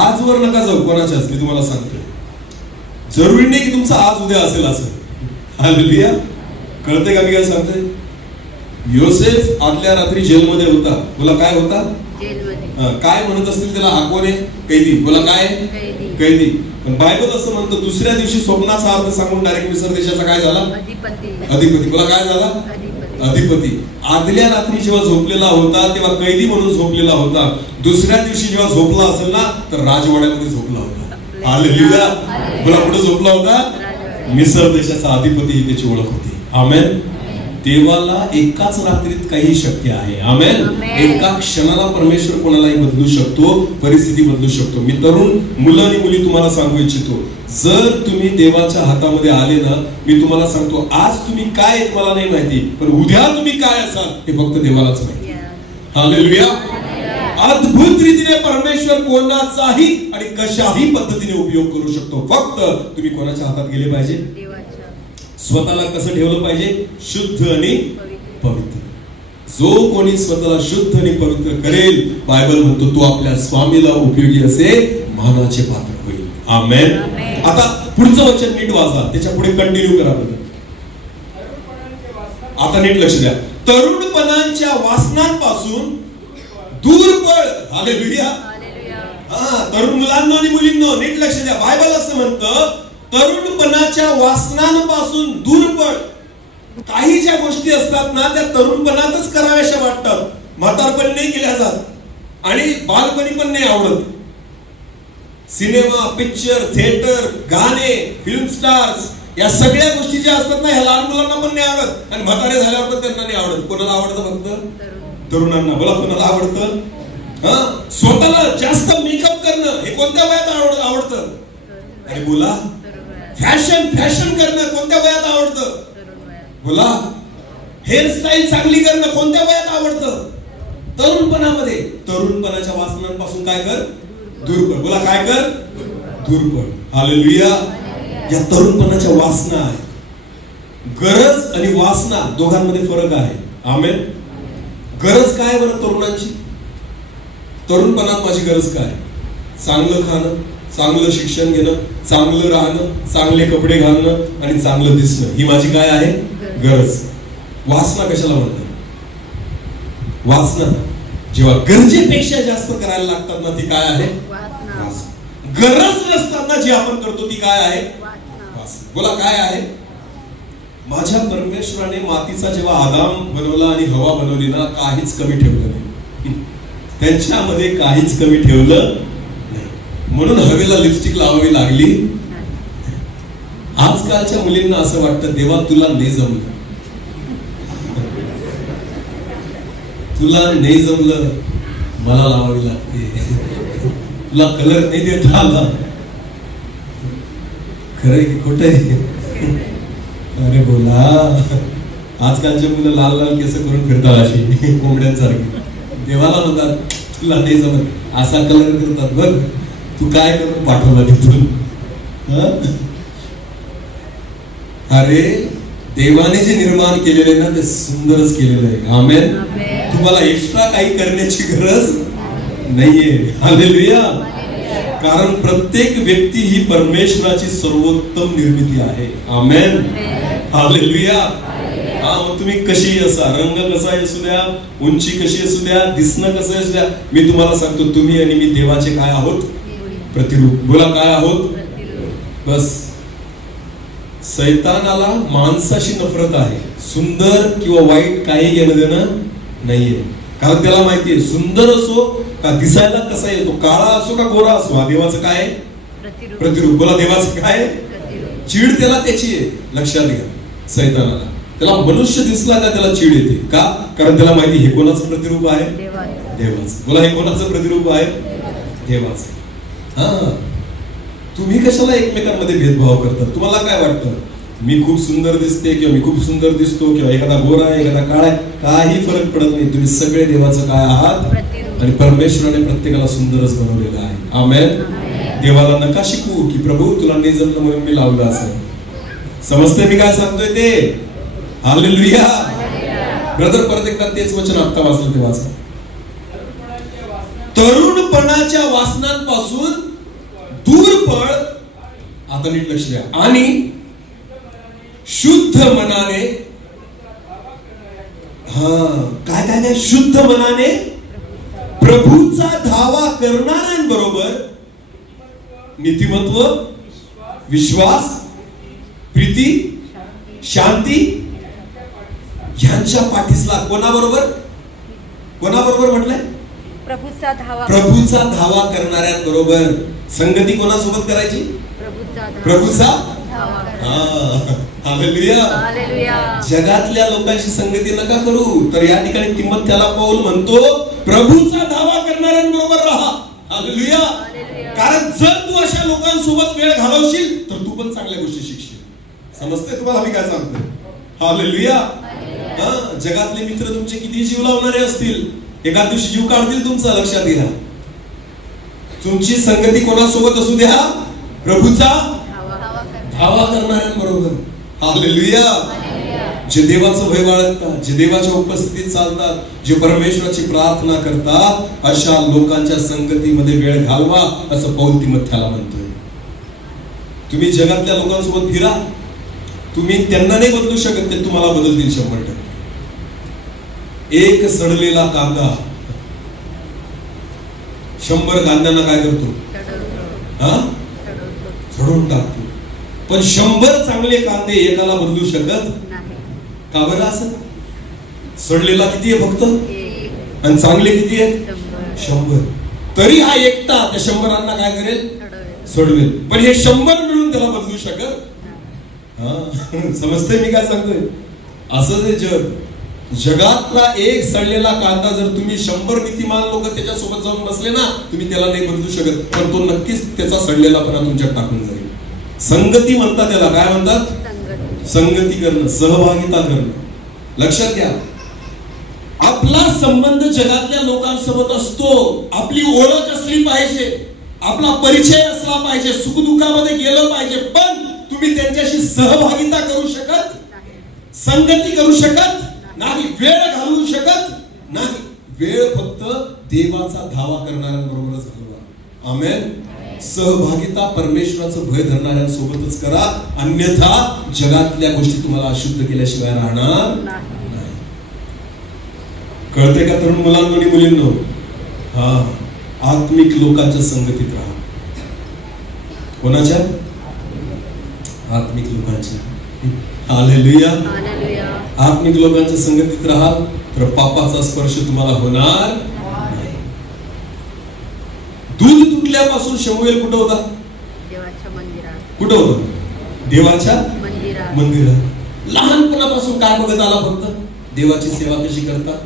आजवर नका जाऊ कोणाच्याच. मी तुम्हाला सांगतोय, जरुरी नाही की तुमचा आज उद्या असेल असं. हालेलुया. कळते का मी काय सांगतोय? योसेफ आदल्या रात्री जेलमध्ये होता. बोला काय होता? काय म्हणत असतील त्याला? हाकोने कैदी. बोला काय? कैदी. पण बायबल असं म्हणतं, दुसऱ्या दिवशी स्वप्नाचा अर्थ सांगून डायरेक्ट मिस्र देशाचा काय झाला? अधिपती. बोला काय झाला? अधिपती. आदल्या रात्री जेव्हा झोपलेला होता तेव्हा कैदी म्हणून झोपलेला होता. दुसऱ्या दिवशी जेव्हा झोपला असेल ना तर राजवाड्यामध्ये झोपला होता. हालेलुया. बोला कुठे झोपला होता? मिस्र देशाचा अधिपती ही त्याची ओळख होती. आमेन. देवाला एकाच रात्रीत काही शक्य आहे. आमेन. एका क्षणाला परमेश्वर कोणालाही बदलू शकतो, परिस्थिती बदलू शकतो. मी तरुण मुलं आणि मुली तुम्हाला सांगू इच्छितो, जर तुम्ही देवाच्या हातामध्ये आले ना, मी तुम्हाला सांगतो, आज तुम्ही काय आहेत मला नाही माहिती, पण उद्या तुम्ही काय असाल हे फक्त देवालाच माहिती. हालेलुया. अद्भुत रीतीने परमेश्वर कोणाचाही आणि कशाही पद्धतीने उपयोग करू शकतो. फक्त तुम्ही कोणाच्या हातात गेले पाहिजे? स्वतःला कसं ठेवलं पाहिजे? शुद्ध आणि पवित्र. जो कोणी स्वतःला शुद्ध आणि पवित्र करेल, बायबल म्हणतो, तो आपल्या स्वामीला उपयोगी असे मानाचे पात्र होईल. आमेन. आता पुढचं वचन नीट वाचा, त्याच्या पुढे कंटिन्यू करा. आता नीट लक्ष द्या. तरुणपणाच्या वासनांपासून दूर पळ. हालेलुया. तरुण मुलांनो आणि मुलींनो नीट लक्ष द्या. बायबल असं म्हणतं, तरुणपणाच्या वासनांपासून दूर पळ. काही ज्या गोष्टी असतात ना त्या तरुणपणातच कराव्याशा वाटतात, म्हातारपणी नाही केल्या जात आणि बालपणी पण नाही आवडत. सिनेमा, पिक्चर, थिएटर, गाणे, फिल्म स्टार्स, या सगळ्या गोष्टी ज्या असतात ना ह्या लहान मुलांना पण नाही आवडत आणि म्हातारे झाल्यावर पण त्यांना नाही आवडत. कोणाला आवडतं? फक्त तरुणांना. बोला कोणाला आवडतं? स्वतःला जास्त मेकअप करणं हे कोणत्या वयात आवडतं? अरे बोला. फॅशन करणं कोणत्या वयात आवडतं? बोला. हेअरस्टाईल चांगली करणं कोणत्या वयात आवडतं? तरुणपणामध्ये. तरुणपणाच्या वासनांपासून काय कर? दूर पळ. बोला काय कर? दूर पळ. हालेलुया. या तरुणपणाच्या वासना आहे. गरज आणि वासना दोघांमध्ये फरक आहे. आमेन. गरज काय बरं तरुणांची? तरुणपणात माझी गरज काय? चांगलं खाणं, चांगलं शिक्षण घेणं, चांगलं राहणं, चांगले कपडे घालणं आणि चांगलं दिसणं, ही माझी काय आहे? गरज. वासना कशाला म्हणतात? वासना जेव्हा गरजेपेक्षा जास्त करायला लागतात ना ती काय आहे? गरज नसताना जी आपण करतो ती काय आहे? वासना. बोला काय आहे? माझ्या परमेश्वराने मातीचा जेव्हा आदाम बनवला आणि हवा बनवली ना, काहीच कमी ठेवलं नाही. त्यांच्यामध्ये काहीच कमी ठेवलं नाही. म्हणून हवेला लिपस्टिक लावावी लागली. आजकालच्या मुलींना असं वाटतं देवा तुला नाही जमलं, तुला नाही जमलं, मला लावावी लागते. तुला कलर नाही देता आला. खरंय की खोटं आहे? अरे बोला. आजकालचे मुलं लाल लाल केस करून फिरतात अशी कोंबड्यांसारखी. देवाला म्हणतात तुला नाही जमत, असा कलर करतात. बघ तू काय करून पाठवला तिथून? अरे देवाने जे निर्माण केलेले ना ते सुंदरच केलेलं आहे. आमेन. तू तुम्हाला एक्स्ट्रा काही करण्याची गरज नाहीये. हालेलुया. कारण प्रत्येक व्यक्ती ही परमेश्वराची सर्वोत्तम निर्मिती आहे. आमेन. हालेलुया. हा, मग तुम्ही कशी असा, रंग कसा असू द्या, उंची कशी असू द्या, दिसणं कसं असू द्या, मी तुम्हाला सांगतो तुम्ही आणि मी देवाचे काय आहोत? प्रतिरूप. बोला काय आहोत? बस. सैतानाला माणसाशी नफरत आहे. सुंदर किंवा वाईट काही घेणं देणं नाहीये. कारण त्याला माहितीये सुंदर असो का दिसायला कसा येतो, काळा असो का गोरा असो, हा देवाचं काय? प्रतिरूप. बोला देवाचं काय? चीड त्याला त्याची आहे. लक्षात घ्या. सैतानाला त्याला मनुष्य दिसला का त्याला चीड येते. का? कारण त्याला माहिती हे कोणाचं प्रतिरूप आहे? देवाचं. बोला हे कोणाचं प्रतिरूप आहे? देवाचं. हा, तुम्ही कशाला एकमेकांमध्ये भेदभाव करता? तुम्हाला काय वाटतं मी खूप सुंदर दिसते किंवा मी खूप सुंदर दिसतो किंवा एखादा गोरा आहे एखादा काळा आहे, काही फरक पडत नाही. तुम्ही सगळे देवाचं काय आहात आणि परमेश्वराने प्रत्येकाला सुंदरच बनवलेलं आहे. आमेन. देवाला नका शिकू की प्रभू तुला नाही जमलं म्हणून मी लावलं असं. समजते मी काय सांगतोय ते? हालेलुया. ब्रदर परत एकदा तेच वचन आता वाचलं ते वाचा. तरुणपणाच्या वासनांपासून दूर पळ. आता नीट लक्ष द्या. आणि शुद्ध मनाने, काय काय काय, शुद्ध मनाने प्रभूचा धावा करणाऱ्यांबरोबर नीतिमत्व, विश्वास, प्रीती, शांती ह्यांच्या पाठीसला. कोणाबरोबर? कोणाबरोबर म्हटलंय? प्रभूचा धावा करणाऱ्यांबरोबर. संगती कोणासोबत करायची? प्रभूचा. हालेलुया. जगातल्या लोकांशी संगती नका करू. तर या ठिकाणी तिमोथेला पौल म्हणतो प्रभूचा धावा करणाऱ्यांबरोबर राहा. हालेलुया. कारण जर तू अशा लोकांसोबत वेळ घालवशील तर तू पण चांगल्या गोष्टी शिकशील. समजते तुम्हाला मी काय सांगतोय? हालेलुया. जगातले मित्र तुमचे किती जीव लावणारे असतील, एका दिवशी जीव काढतील तुमचा. लक्षात घ्या. तुमची संगती कोणासोबत असू द्या? प्रभूचा धावा करणाऱ्यांबरोबर. हालेलुया. जे देवाचं भय बाळगतात, जे देवाच्या उपस्थितीत चालतात, जे परमेश्वराची प्रार्थना करतात, अशा लोकांच्या संगतीमध्ये वेळ घालवा असं पौल तिमोथेला म्हणतोय. तुम्ही जगातल्या लोकांसोबत फिरा. तुम्ही त्यांना नाही बदलू शकत, ते तुम्हाला बदलतील 100%. एक सडलेला कांदा 100 कांद्यांना काय करतो? सडून टाकतो. पण 100 चांगले कांदे एकाला बदलू शकत का बरं? असं सडलेला किती आहे फक्त, आणि चांगले किती आहेत? 100. तरी हा एकटा त्या 100 काय करेल? सोडवेल. पण हे 100 मिळून त्याला बदलू शकत. समजतंय मी काय सांगतोय? असं ते जग. जगातला एक सडलेला कांदा जर तुम्ही 100 नीतिमान लोक त्याच्यासोबत जाऊन बसले ना, तुम्ही त्याला नाही बदलू शकत. पण तो नक्कीच त्याचा सडलेलापणा तुमच्यात टाकून जाईल. संगती म्हणतात त्याला. काय म्हणतात? संगती करणं, सहभागिता करणं. लक्षात घ्या. आपला संबंध जगातल्या लोकांसोबत असतो. आपली ओळख असली पाहिजे, आपला परिचय असला पाहिजे, सुखदुःखामध्ये गेलं पाहिजे. पण तुम्ही त्यांच्याशी सहभागिता करू शकत, संगती करू शकत नाही, वेळ घालवू शकत नाही. वेळ फक्त देवाचा धावा करणाऱ्यांबरोबरच घालवा. आमेन. सहभागिता परमेश्वराचं भय धरणाऱ्यांसोबतच करा. अन्यथा जगातल्या गोष्टी तुम्हाला अशुद्ध केल्याशिवाय राहणार नाही. कळते का तरुण मुलांनो आणि मुलींनो? आत्मिक लोकांच्या संगतीत राहा. कोणाच्या? आत्मिक लोकांच्या. हालेलुया. आत्मिक लोकांच्या संगतीत राहाल तर पापाचा स्पर्श तुम्हाला होणार नाही. दूध तुटल्यापासून शमूएल कुठं होता? देवाच्या मंदिरात. कुठं होता? देवाच्या मंदिरात. लहानपणापासून काय बघत आला? फक्त देवाची सेवा कशी करतात,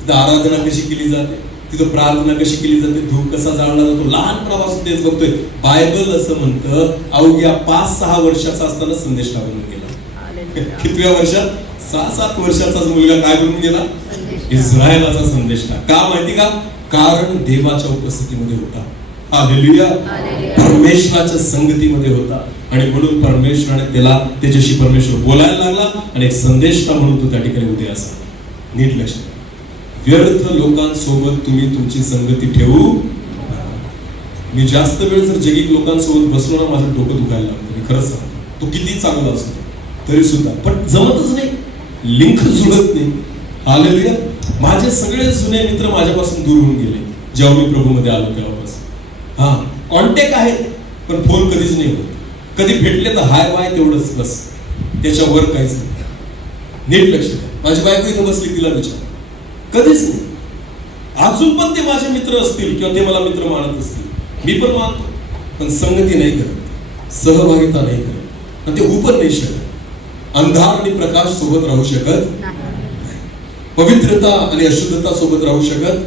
तिथं आराधना कशी केली जाते, तिथं प्रार्थना कशी केली जाते, धूप कसा जाळला जातो. लहानपणापासून तेच बघतोय. बायबल असं म्हणतं अवघ्या 5-6 वर्षाचा असताना संदेष्टा बनून गेला. कितव्या वर्षात? 6-7 वर्षाचाच मुलगा काय बनून गेला? इस्रायलाचा संदेष्टा. का माहिती का? कारण देवाच्या उपस्थितीमध्ये होता. हालेलुया. परमेश्वराच्या संगतीमध्ये होता आणि म्हणून परमेश्वराने त्याच्याशी परमेश्वर बोलायला लागला आणि एक संदेष्टा म्हणून तो त्या ठिकाणी उभे असा. नीट लक्ष द्या. व्यर्थ लोकांसोबत तुम्ही तुमची संगती ठेवू. मी जास्त वेळ जर जगी लोकांसोबत बसलो ना माझं डोकं दुखायला लागतं. मी खरंच सांगतो, तो किती चांगला असतो तरी सुद्धा, पण जमतच नाही, लिंक जुळत नाही. हालेलुया. माझे सगळे जुने मित्र माझ्यापासून दूर होऊन गेले जेव्हा मी प्रभूमध्ये आलो तेव्हापासून. हा, कॉन्टॅक्ट आहेत पण फोन कधीच नाही होत. कधी भेटले तर हाय बाय तेवढंच, बस, त्याच्यावर काहीच नाही. नीट लक्ष द्या. माझी बायको इथं बसली, तिला विचार, कधीच नाही. अजून पण ते माझे मित्र असतील किंवा ते मला मित्र मानत असतील, मी पण मानतो, पण संगती नाही करत, सहभागिता नाही करत, आणि ते होऊ पण नाही शकत. अंधार आणि प्रकाश सोबत राहू शकत नाही, पवित्रता आणि अशुद्धता सोबत राहू शकत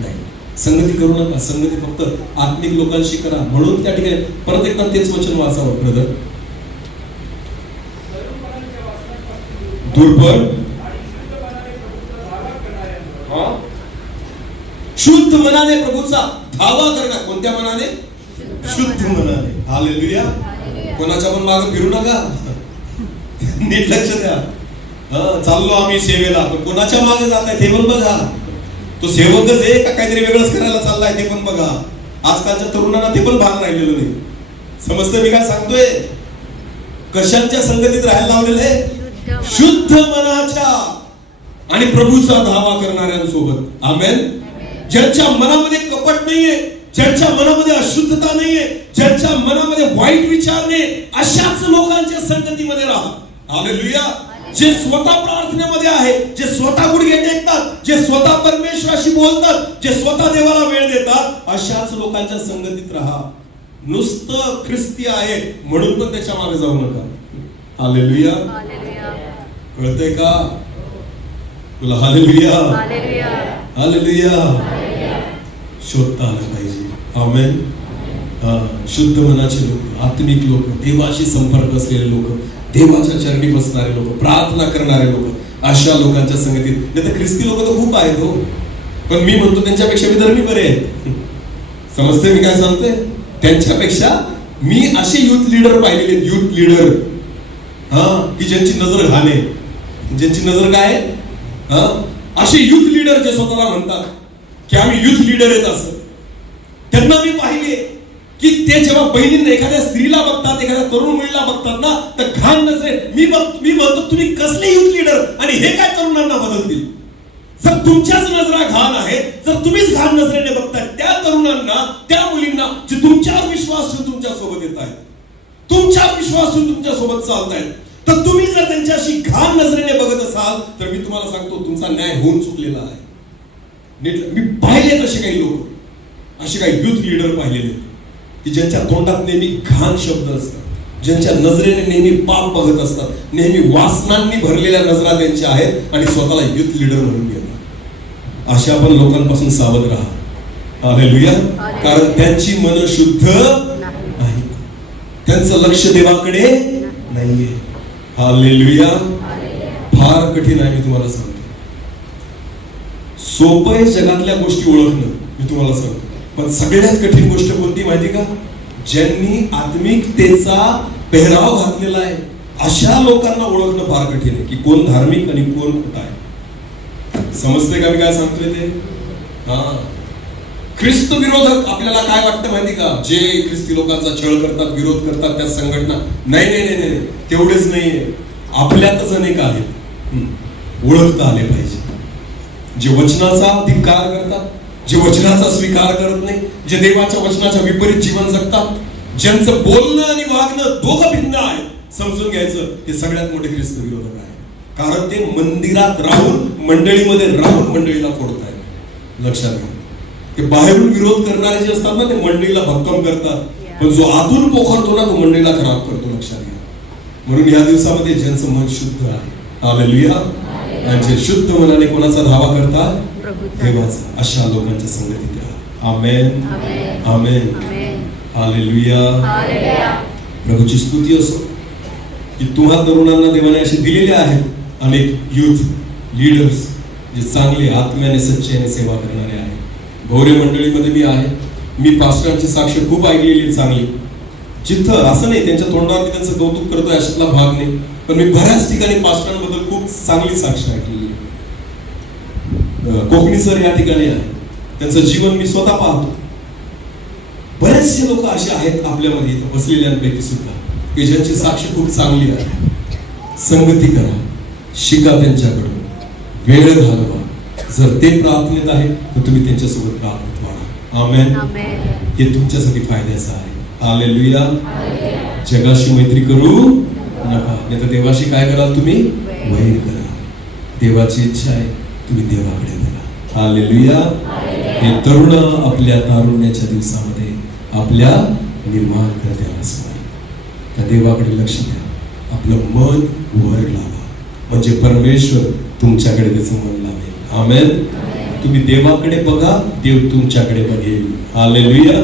नाही. संगती करू नका. संगती फक्त आत्मिक लोकांशी करा. म्हणून त्या ठिकाणी परत एकदा तेच वचन वाचावं ब्रदर. दूरपण शुद्ध मनाने प्रभूचा धावा करणार. कोणत्या मनाने? शुद्ध मनाने. हालेलुया. कोणाच्या पण मागे फिरू नका. नीट लक्ष द्या. चाललो आम्ही सेवेला, पण कोणाच्या मागे जात आहे ते पण बघा. तो सेवकच आहे का काहीतरी वेगळंच करायला चाललाय ते पण बघा. आजकालच्या तरुणांना ते पण भान राहिलेलं नाही. समजतं मी काय सांगतोय? कशांच्या संगतीत राहायला लावलेलं आहे? शुद्ध मनाच्या आणि प्रभूचा धावा करणाऱ्यांसोबत. आमेन. ज्यांच्या मनामध्ये कपट नाहीये, ज्यांच्या मनामध्ये अशुद्धता नाहीये, ज्यांच्या मनामध्ये वाईट विचार नाही, अशाच लोकांच्या संगतीमध्ये राहा. हालेलुया. जे स्वतः प्रार्थनेमध्ये आहे, जे स्वतः गुडघे टेकतात, जे स्वतः परमेश्वराशी बोलतात, जे स्वतः देवाला वेळ देतात, अशाच लोकांच्या संगतीत राहा. नुसतं ख्रिस्ती आहे म्हणून पण त्याच्या मागे जाऊ नका. हालेलुया. कळतंय का तुला? हालेलुया. हालेलुया. शोधता आलं पाहिजे. आमेन. शुद्ध मनाचे लोक, आत्मिक लोक, देवाशी संपर्क असलेले लोक, देवाच्या चरणी बसणारे लोक, प्रार्थना करणारे लोक, अशा लोकांच्या संगतीत. नाही तर ख्रिस्ती लोक तर खूप आहेत हो, पण मी म्हणतो त्यांच्यापेक्षा मी धर्मी बरे आहेत. समजते मी काय सांगतोय? त्यांच्यापेक्षा मी असे युथ लीडर पाहिलेले, युथ लीडर की ज्यांची नजर घाणे, ज्यांची नजर काय आहे, असे युथ लीडर जे स्वतःला म्हणतात की आम्ही युथ लीडर आहेत, असं त्यांना मी पाहिले की ते जेव्हा बहिणींना एखाद्या स्त्रीला बघतात, एखाद्या तरुण मुलीला बघतात ना, तर घाण नजरे मी म्हणतो तुम्ही कसले युथ लीडर आणि हे काय तरुणांना बदलतील? जर तुमच्याच नजरा घाण आहेत, जर तुम्हीच घाण नजरेने बघताय त्या तरुणांना, त्या मुलींना जे तुमच्यावर विश्वास ठेवून तुमच्या सोबत येत आहेत, तुमच्यावर विश्वास ठेवून तुमच्या सोबत चालतायत, तर तुम्ही जर त्यांच्याशी घाण नजरेने बघत असाल तर मी तुम्हाला सांगतो तुमचा न्याय होऊन चुकलेला आहे. नीट मी पाहिले तसे काही लोक, असे काही युथ लीडर पाहिलेले की ज्यांच्या तोंडात नेहमी घाण शब्द असतात, ज्यांच्या नजरेने नेहमी पाप बघत असतात, नेहमी वासनांनी भरलेल्या नजरा त्यांच्या आहेत आणि स्वतःला युथ लीडर म्हणून घेतात. अशा पण लोकांपासून सावध राहा. हालेलुया. कारण त्यांची मन शुद्ध नाही, त्यांचं लक्ष देवाकडे नाहीये. हालेलुया. फार कठीण आहे. मी तुम्हाला सांगतो, सोपं आहे जगातल्या गोष्टी ओळखणं, मी तुम्हाला सांगतो, पण सगळ्यात कठीण गोष्ट कोणती माहिती का? ज्यांनी आत्मिकतेचा पेहराव घातलेला आहे अशा लोकांना ओळखणं फार कठीण आहे की कोण धार्मिक आणि कोण खोटा आहे. समजते का मी काय सांगतोय ते? ख्रिस्त विरोधक आपल्याला काय वाटतं माहिती का? जे ख्रिस्ती लोकांचा छळ करतात, विरोध करतात त्या संघटना, नाही नाही नाही नाही, तेवढेच नाहीये, आपल्यातच अनेक आहेत. ओळखता आले पाहिजे. जे वचनाचा धिक्कार करतात, जे वचनाचा स्वीकार करत नाही, जे देवाच्या वचनाच्या विपरीत जीवन जगतात, ज्यांचं बोलणं आणि वागणं दोघं भिन्न आहे, समजून घ्यायचं ते सगळ्यात मोठे ख्रिस्त विरोधक आहे. कारण ते मंदिरात राहून, मंडळीमध्ये राहून मंडळीला फोडतायत. लक्षात घ्या. ते बाहेरून विरोध करणारे जे असतात ना, ते मंडळीला भक्कम करतात, पण जो आतून पोखरतो ना तो मंडळीला खराब करतो. लक्षात घ्या. म्हणून या दिवसामध्ये ज्यांचं मन शुद्ध आहे, हालेलुया, आणि जे शुद्ध मनाने कोणाचा धावा करतात? देवाचा, अशा लोकांच्या संगतीत राहा. आमेन. आमेन. हालेलुया. प्रभूची स्तुती असो की तुम्हा तरुणांना देवाने असे दिलेले आहेत अनेक युथ लीडर्स जे चांगले आत्म्याने सच्चेने सेवा करणारे आहेत. भोवरे मंडळीमध्ये मी आहे. मी पास्टरांची साक्ष खूप ऐकलेली चांगली. जिथं असं नाही त्यांच्या तोंडावरती त्यांचं कौतुक करतोय अशातला भाग नाही, पण मी बऱ्याच ठिकाणी पास्टरांबद्दल खूप चांगली साक्ष ऐकलेली. कोकणी सर या ठिकाणी आहे, त्यांचं जीवन मी स्वतः पाहतो. बरेचसे लोक असे आहेत आपल्यामध्ये इथं बसलेल्यांपैकी सुद्धा की ज्यांची साक्ष खूप चांगली आहे. संगती करा, शिका त्यांच्याकडून, वेळ घालवा. जर ते प्रार्थनेत आहे तर तुम्ही त्यांच्यासोबत प्रार्थनेत वाढा. आमेन. हे तुमच्यासाठी फायद्याचं आहे. हालेलुया. जगाशी मैत्री करू नका, नाही तर देवाशी काय कराल तुम्ही? वैर करा. देवाची इच्छा आहे तुम्ही देवाकडे करा. हालेलुया. हे तरुण आपल्या तारुण्याच्या दिवसामध्ये आपल्या निर्माण करत्याला स्मरा. त्या देवाकडे लक्ष द्या, आपलं मन वर लावा, म्हणजे परमेश्वर तुमच्याकडे त्याचं मन लावेल. आमेन. तुम्ही देवाकडे बघा, देव तुमच्याकडे बघेल. हालेलुया.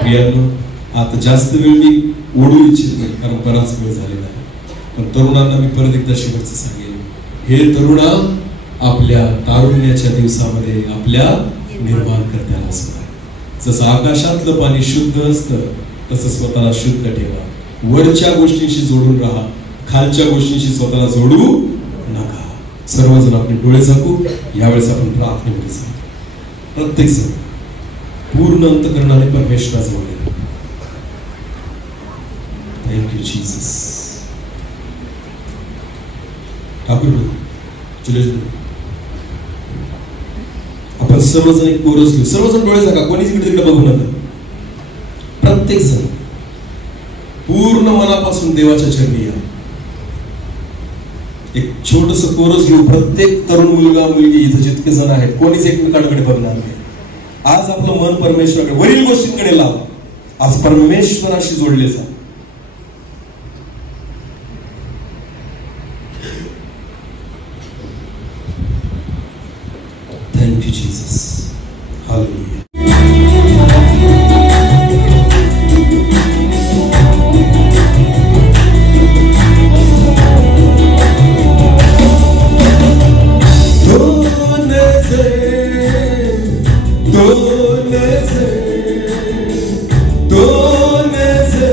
प्रियांनो, आता जास्त वेळ मी ओढू इच्छित नाही कारण बराच वेळ झालेला आहे. पण तरुणांना मी परत एकदा शेवटचं सांगेन, हे तरुणा आपल्या तारुण्याच्या दिवसामध्ये आपल्या निर्माण करत्याला स्मरा. जसं आकाशातलं पाणी शुद्ध असतं तसं स्वतःला शुद्ध ठेवा. वरच्या गोष्टींशी जोडून राहा, खालच्या गोष्टींशी स्वतःला जोडू नका. सर्वजण आपले डोळे झाकू. यावेळेस आपण प्रार्थनेमध्ये जाऊ. प्रत्येक जण पूर्ण अंतकरणाने परमेश्वराजवळ येऊ. Thank you Jesus. ठाकूर आपण सर्वजण एक कोरस घेऊ. सर्वजण डोळे झाका, कोणीच इकडे तिकडे बघू नका. प्रत्येक जण पूर्ण मनापासून देवाच्या चरणी या. एक छोटस कोरस घेऊ. प्रत्येक तरुण मुलगा मुलगी इथे जितके जण आहेत कोणीच एकमेकांकडे बघणार नाही. आज आपलं मन परमेश्वराकडे, वरील गोष्टींकडे लावा. आज परमेश्वराशी जोडले जा. Thank you Jesus. हालेलुया. दोन से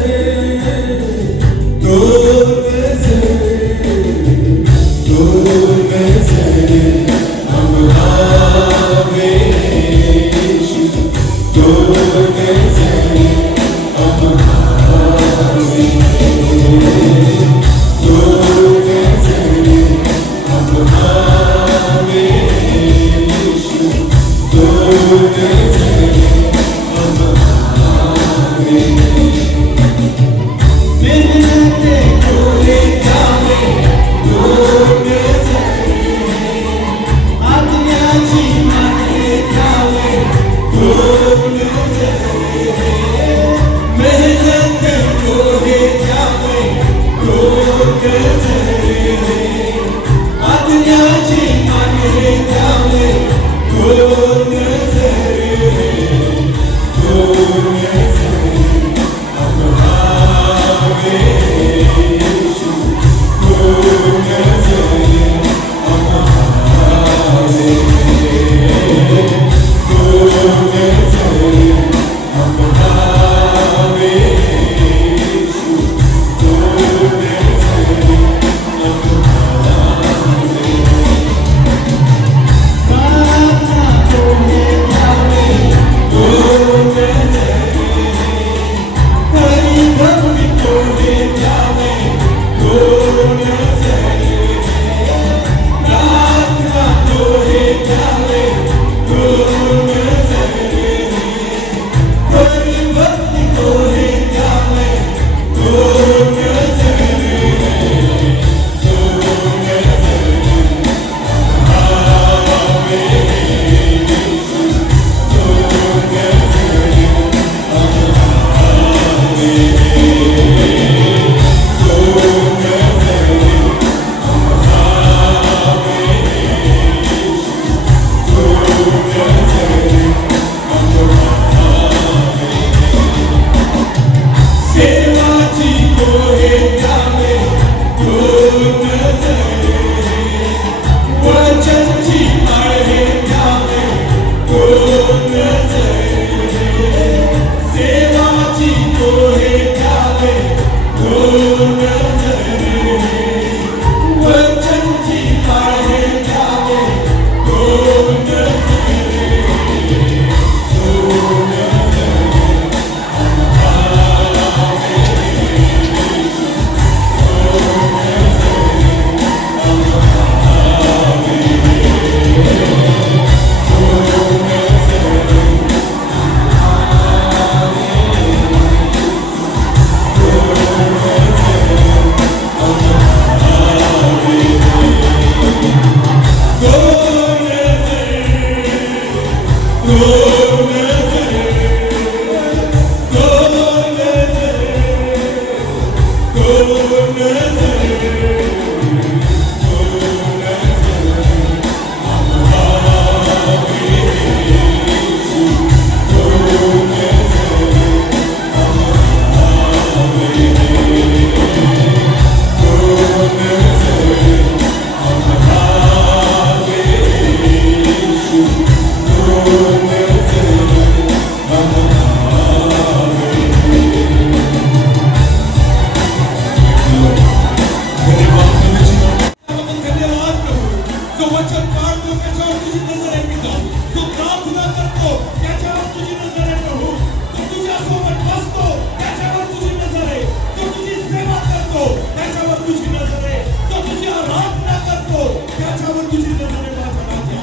वचन पाळतो त्याच्यावर तुझी नजर आहे पिता. जो प्रार्थना करतो त्याच्यावर तुझी नजर आहे प्रभू. तो तुझ्यासोबत बसतो त्याच्यावर तुझी नजर आहे. तो तुझी सेवा करतो त्याच्यावर तुझी नजर आहे. तो तुझी आराधना करतो त्याच्यावर तुझी नजर आहे माझा राजा.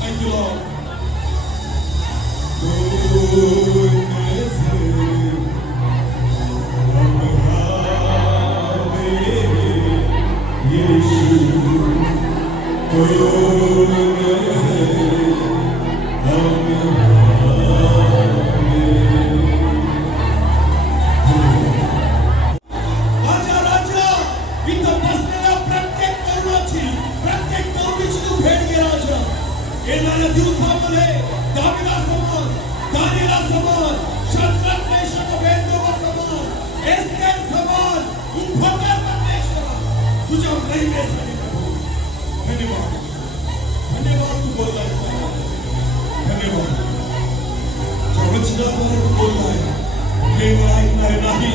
Thank you Lord. येणाऱ्या दिवसामध्ये दाविदासमान, दानियेलासमान, शद्रक, मेशक, अबेदनगोसमान, एस्तेरसमान उभं परमेश्वरा तुझ्या महिमेसाठी प्रभू. धन्यवाद. धन्यवाद तू बोललाय. धन्यवाद. त्या वचनाद्वारे तू बोललाय. केवळ ऐकणारे नाही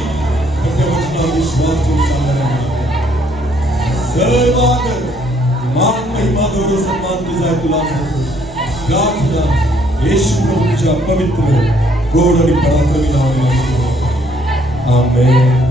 तर त्या वचनावर विश्वास ठेवून चालणारे आहे. सर्व आदर, मान, महिमा, गौरव, सन्मान तुझा आहे. तुला प्रार्थना येशू प्रभूच्या पवित्र गोड आणि पराक्रमी नावाने. आमेन.